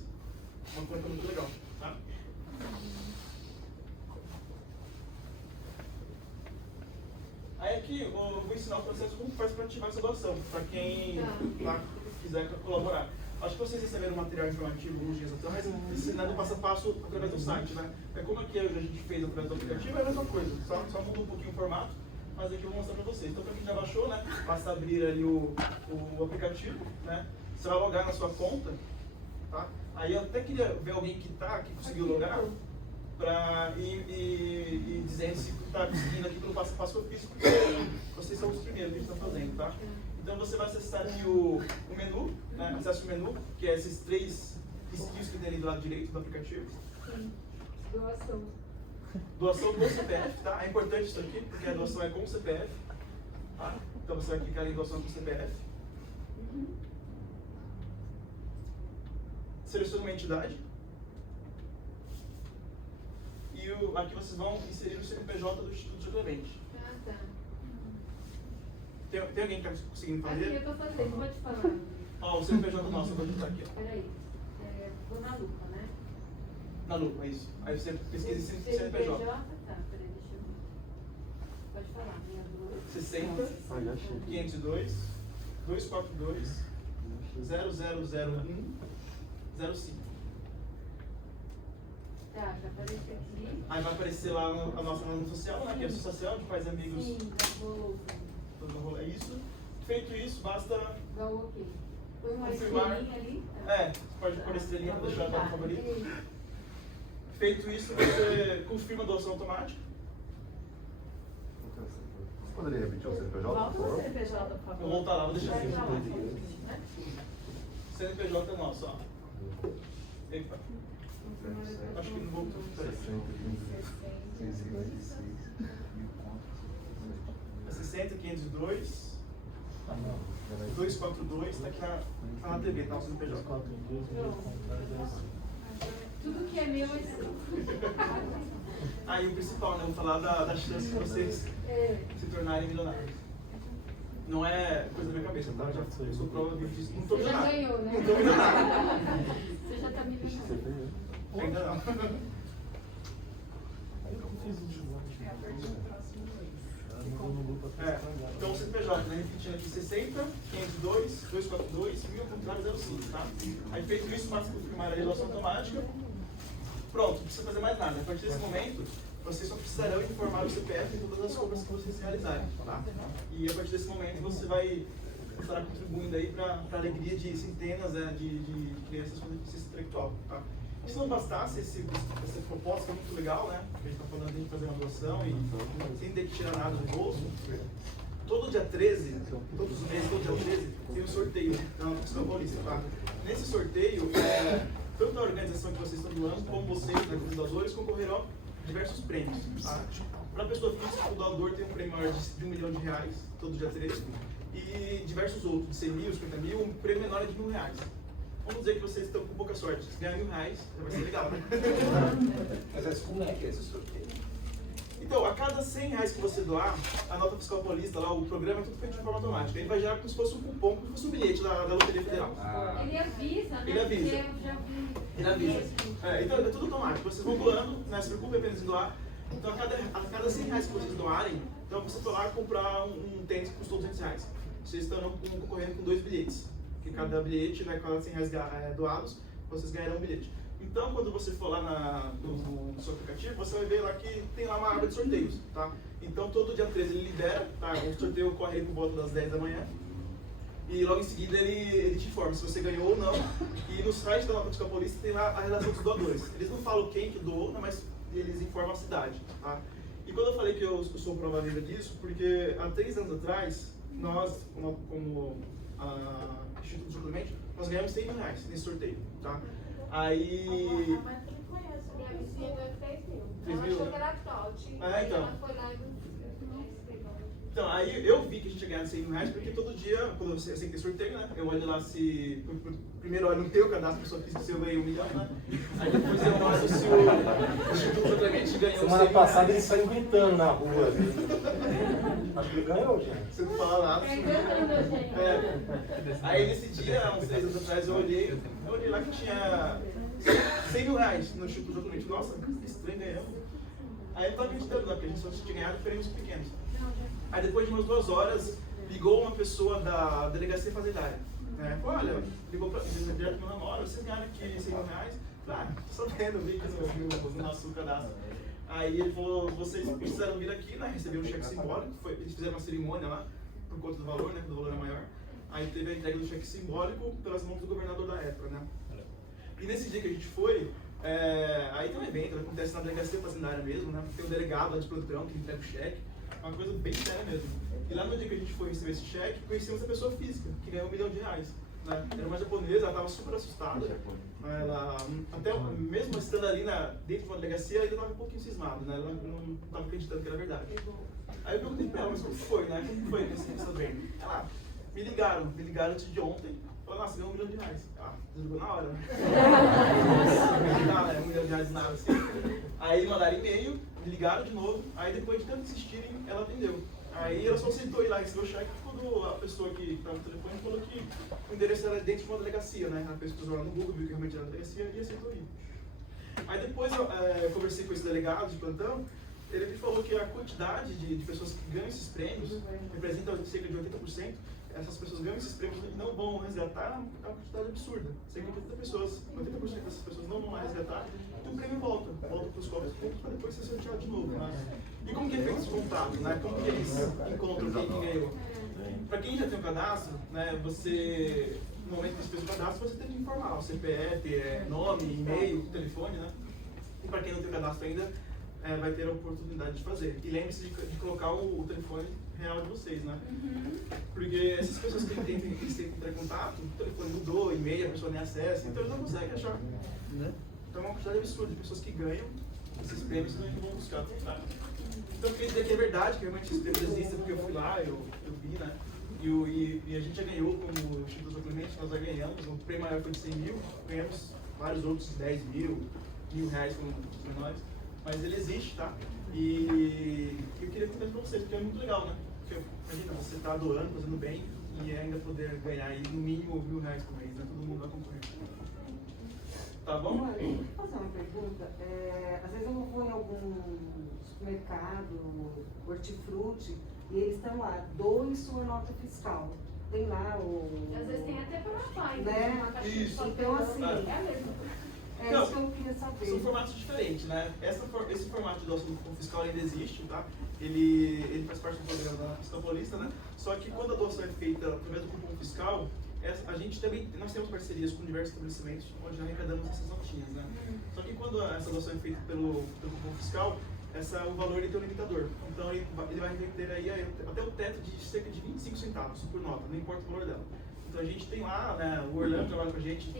Uma conta muito legal, tá? Aí aqui eu vou ensinar o processo como faz para ativar essa doação, para quem quiser colaborar. Acho que vocês receberam um material informativo uns dias atrás, ensinando passo a passo através do site, né? Como aqui a gente fez através do aplicativo, é a mesma coisa, só muda um pouquinho o formato, mas aqui eu vou mostrar para vocês. Então, para quem já baixou, né, basta abrir ali o aplicativo, né? Você vai logar na sua conta, tá? Aí eu até queria ver alguém que conseguiu logar, para ir dizendo se está conseguindo aqui pelo passo a passo que eu fiz, porque vocês são os primeiros que a gente está fazendo, tá? Então você vai acessar aqui o menu, né? Acesse o menu, que é esses 3 skills que tem ali do lado direito do aplicativo. Sim. Doação. Doação do CPF, tá? É importante isso aqui, porque a doação é com o CPF, tá? Então você vai clicar em doação com o CPF. Seleciona uma entidade. E aqui vocês vão inserir o CNPJ do Instituto João Clemente. Ah, tá. Tem alguém que está conseguindo fazer? Aqui eu tô fazendo, vou te falar. Ó, o CNPJ nosso, eu vou digitar aqui, ó. Peraí. Vou na lupa, né? Na lupa, isso. Aí você pesquisa CNPJ. Tá, peraí, deixa eu ver. Pode falar, 60 502 242 0001 05. Tá, já apareceu aqui. Aí vai aparecer lá a nossa rede social, né? Que é a Associação de Pais e Amigos. Sim, já vou É isso. Feito isso, basta dar o ok. Põe uma confirmar. estrelinha ali. Pode pôr a estrelinha para deixar a favorito. Feito isso, você confirma a doação automática. Você poderia repetir o CNPJ, por Volta o favor? CNPJ, por favor. Vou voltar lá, vou deixar Vai aqui. pra lá. CNPJ é nosso, ó. Epa. Acho que não voltou. Peraí. 60 502 242, tá aqui na TV, tá o CNPJ. Tudo que é meu é seu. Aí o principal, né? Vou falar da chance de vocês se tornarem milionários. Não é coisa da minha cabeça, tá? Eu sou prova viva disso. Não tô Você já milionário. ganhou, né? Não tô milionário. Você já tá milionário. Ainda não. Então o CNPJ, né? Repetindo aqui, 60 502 242 1000.05, tá? Aí feito isso, basta confirmar a doação automática. Pronto, não precisa fazer mais nada. A partir desse momento, vocês só precisarão informar o CPF em todas as compras que vocês realizarem, tá? E a partir desse momento você vai estar contribuindo aí para a alegria de centenas de crianças com deficiência intelectual, tá? E se não bastasse essa proposta, que é muito legal, né? A gente está falando de fazer uma doação e sem ter que tirar nada do bolso. Todo dia 13, todos os meses, todo dia 13, tem um sorteio da Municipal Paulista, tá? Nesse sorteio, tanto a organização que vocês estão doando, como vocês, né, os doadores, concorrerão a diversos prêmios, tá? Para a pessoa física, o doador tem um prêmio maior de R$1 milhão, todo dia 13, e diversos outros, de 100 mil, 50 mil, um prêmio menor é de R$1.000. Vamos dizer que vocês estão com pouca sorte, se ganhar R$1.000, já vai ser legal, né? Mas como é que é esse sorteio? Então, a cada R$100 que você doar, a nota fiscal paulista, lá, o programa é tudo feito de forma automática. Ele vai gerar como se fosse um cupom, como se fosse um bilhete da Loteria Federal. Ele avisa, né? Ele avisa. Porque eu já vi. Ele avisa. Então, é tudo automático. Vocês vão doando, né? Se preocupe apenas em doar. Então, a cada R$100 que vocês doarem, então você for lá comprar um tênis que custou R$200. Vocês estão concorrendo com 2 bilhetes. que cada bilhete, né, cada 100 reais doados, vocês ganharão um bilhete. Então, quando você for lá no seu aplicativo, você vai ver lá que tem lá uma aba de sorteios, tá? Então, todo dia 13 ele libera, tá? O sorteio ocorre por volta das 10 da manhã. E logo em seguida ele te informa se você ganhou ou não. E no site da Nota Fiscal Paulista tem lá a relação dos doadores. Eles não falam quem que doou, mas eles informam a cidade, tá? E quando eu falei que eu sou prova viva disso, porque há 3 anos atrás, nós, como Instituto de Suplemento, nós ganhamos 100 mil reais nesse sorteio, tá? Aí... Minha vizinha ganhou 3 mil. 3 Ela mil? achou que era trote. Então. Ela foi lá e Então, aí eu vi que a gente ia ganhar 100 mil reais, porque todo dia, quando eu sei que tem sorteio, né? Eu olho lá se... Primeiro eu olho no teu cadastro, a pessoa que se eu ganhei 1 milhão, né? Aí depois eu olho se o Instituto Suplemento ganhou 100 mil Semana passada reais. ele saiu gritando na rua. Acho que ele ganhou, gente. Você não fala nada. Aí nesse dia, uns 6 anos atrás, eu olhei lá que tinha 100 mil reais no Instituto Suplemento. Nossa, que estranho, ganhamos. Aí eu não tava acreditando, não, porque a gente só tinha ganhado prêmios pequenos. Aí depois de umas 2 horas, ligou uma pessoa da delegacia fazendária. Né? Falou, olha, ligou direto pro meu namoro, vocês ganharam aqui 100 mil reais? Ah, tô sabendo, vi aqui no nosso cadastro. Aí ele falou, vocês precisaram vir aqui, né? Receber um cheque simbólico, eles fizeram uma cerimônia lá, por conta do valor, né? Do valor é maior. Aí teve a entrega do cheque simbólico pelas mãos do governador da época, né? E nesse dia que a gente foi, aí tem um evento, acontece na delegacia fazendária mesmo, né? Tem um delegado lá de plantão que entrega o cheque. Uma coisa bem séria mesmo. E lá no dia que a gente foi receber esse cheque, conhecemos a pessoa física, que ganhou 1 milhão de reais. Né? Era uma japonesa, ela estava super assustada. Ela, até mesmo estando ali dentro de uma delegacia, ela ainda estava um pouquinho cismada, né? Ela não estava acreditando que era verdade. Aí eu perguntei pra ela, mas como foi, né? Como foi essa venda? Ela, me ligaram antes de ontem. Falaram, nossa, ganhou 1 milhão de reais. Ah, desligou na hora, né? Não, 1 milhão de reais nada assim. Aí mandaram e-mail, me ligaram de novo, aí depois de tanto insistirem, ela atendeu. Aí ela só aceitou ir lá receber o cheque quando a pessoa que estava no telefone falou que o endereço era dentro de uma delegacia, né? Ela pesquisou lá no Google, viu que realmente era uma delegacia e aceitou ir. Aí depois eu conversei com esse delegado de plantão, ele me falou que a quantidade de pessoas que ganham esses prêmios representa cerca de 80%. Essas pessoas ganham esses prêmios e não vão resgatar uma quantidade absurda. Cerca de 80 dessas pessoas não vão lá resgatar e o prêmio volta para os cofres públicos para depois ser sorteado de novo. Né? E como que é feito esse contato? Né? Como que eles encontram quem ganhou? Para quem já tem um cadastro, né, você, no momento que você fez o cadastro, você tem que informar o CPF, nome, e-mail, telefone, né? E para quem não tem cadastro ainda, vai ter a oportunidade de fazer. E lembre-se de colocar o telefone real de vocês, né? Porque essas pessoas que tentam entrar em contato, o telefone mudou, e-mail, a pessoa nem acessa, então eles não conseguem achar. Né? Então é uma quantidade absurda de pessoas que ganham esses prêmios e não vão buscar. Tá? Então eu queria dizer que é verdade, que realmente esses prêmios existem, porque eu fui lá, eu vi, né? E a gente já ganhou como Instituto Suplemento, nós já ganhamos, o prêmio maior foi de 100 mil, ganhamos vários outros 10 mil, R$1.000 como os menores, mas ele existe, tá? E eu queria contar pra vocês, porque é muito legal, né? Porque imagina, você tá doando, fazendo bem, e ainda poder ganhar aí no mínimo R$1.000 por mês, né? Todo mundo vai concorrer. Tá bom? Olha, deixa eu fazer uma pergunta. Às vezes eu vou em algum supermercado, hortifruti, e eles estão lá, doe sua nota fiscal. Tem lá o... Às vezes tem até pela pai, né? Isso. Então, assim, É mesmo. é isso que eu queria saber. São formatos diferentes, né? Esse formato de doação fiscal ainda existe, tá? Ele faz parte do programa da Fiscal Paulista, né? Só que quando a doação é feita através do cupom fiscal, a gente também, nós temos parcerias com diversos estabelecimentos onde arrecadamos essas notinhas, né? Só que quando essa doação é feita pelo cupom fiscal, o valor ele tem um limitador. Então ele vai reverter aí até o teto de cerca de 25 centavos por nota, não importa o valor dela. Então a gente tem lá, né, o Orlando trabalha com a gente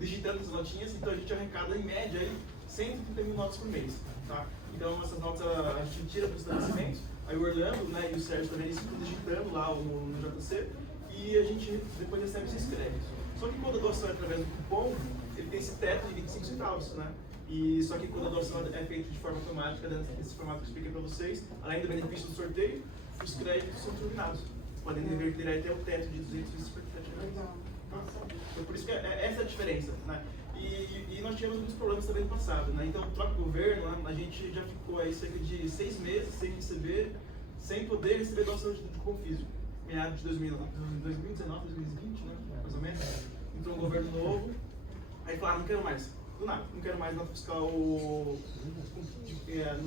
digitando as notinhas, então a gente arrecada em média aí 130 mil notas por mês, tá? Então essas notas a gente tira dos estabelecimentos, aí o Orlando, né, e o Sérgio também eles ficam digitando lá no JC e a gente depois recebe esses créditos. Só que quando a doação é através do cupom, ele tem esse teto de 25 centavos, né? E só que quando a doação é feita de forma automática, desse formato que eu expliquei para vocês, além do benefício do sorteio, os créditos são turbinados, podem reverter até o teto de 257 reais. Então, por isso que essa é a diferença, né? E nós tivemos alguns problemas também no passado, né? Então, troca o governo, né? A gente já ficou aí cerca de 6 meses sem poder receber doação de cupom físico. meados de 2019, 2020, né? Mais ou menos. Entrou um governo novo, aí falaram, não quero mais. Do nada, não quero mais nota fiscal no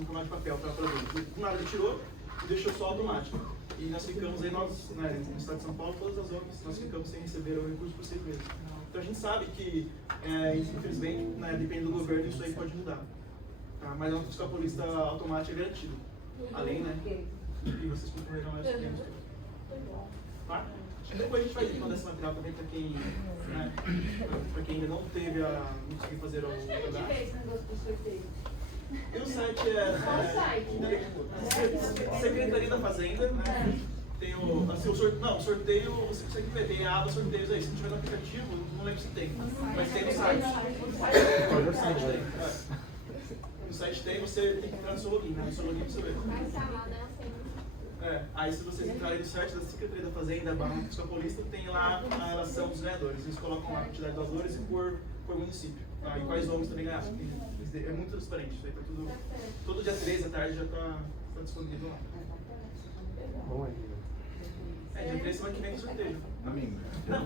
formato de papel para produto. Do nada ele tirou e deixou só automático. E nós ficamos aí, nós, né, no estado de São Paulo, todas as ONGs, nós ficamos sem receber o recurso por 6 meses. Então a gente sabe que, infelizmente, né, depende do governo, isso aí pode mudar. Tá? Mas a nota fiscal paulista automática é garantida. Além, né? E vocês concorreram a esses temas. Tá? Depois a gente vai mandar esse material também para quem, né, para quem ainda não teve não conseguiu fazer o cadastro. esse negócio do sorteio? E o site Qual o site? Secretaria da Fazenda, né? Tem o, assim, o sorteio, você consegue ver, tem a aba sorteios aí. Se não tiver no aplicativo, não lembro se tem, mas tem no site. No site tem, você tem que entrar no seu login, né? No seu login você vê. Vai chamar, né? Aí se vocês entrarem no site da Secretaria da Fazenda, barra Fiscal Paulista, tem lá a relação dos ganhadores. Eles colocam lá a quantidade de doadores e por município. Tá? E quais homens também ganharam. É muito transparente, isso aí tá tudo. Todo dia 3 da tarde já está disponível lá. Bom aí. Dia 3 semana que vem tem sorteio. Domingo. Não,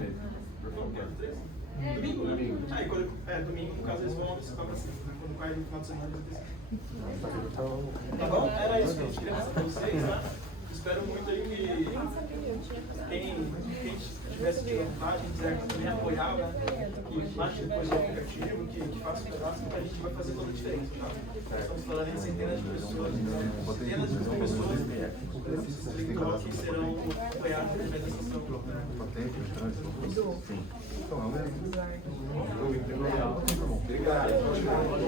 por dia 3? Domingo, né? Domingo, no caso, eles vão antecipar pra cima, né? Quando cai no final de semana, eles antecipam. Tá bom? Era isso que a gente queria passar pra vocês, tá? Espero muito aí que quem tivesse de vontade, quem quiser também apoiar, né? Que baixe depois o aplicativo, que faça o cadastro, que a gente vai fazer toda a diferença, tá? Estamos falando em centenas de pessoas, centenas de pessoas que serão apoiadas através dessa ação. Sim. Então, é o mesmo. Obrigado. Obrigado.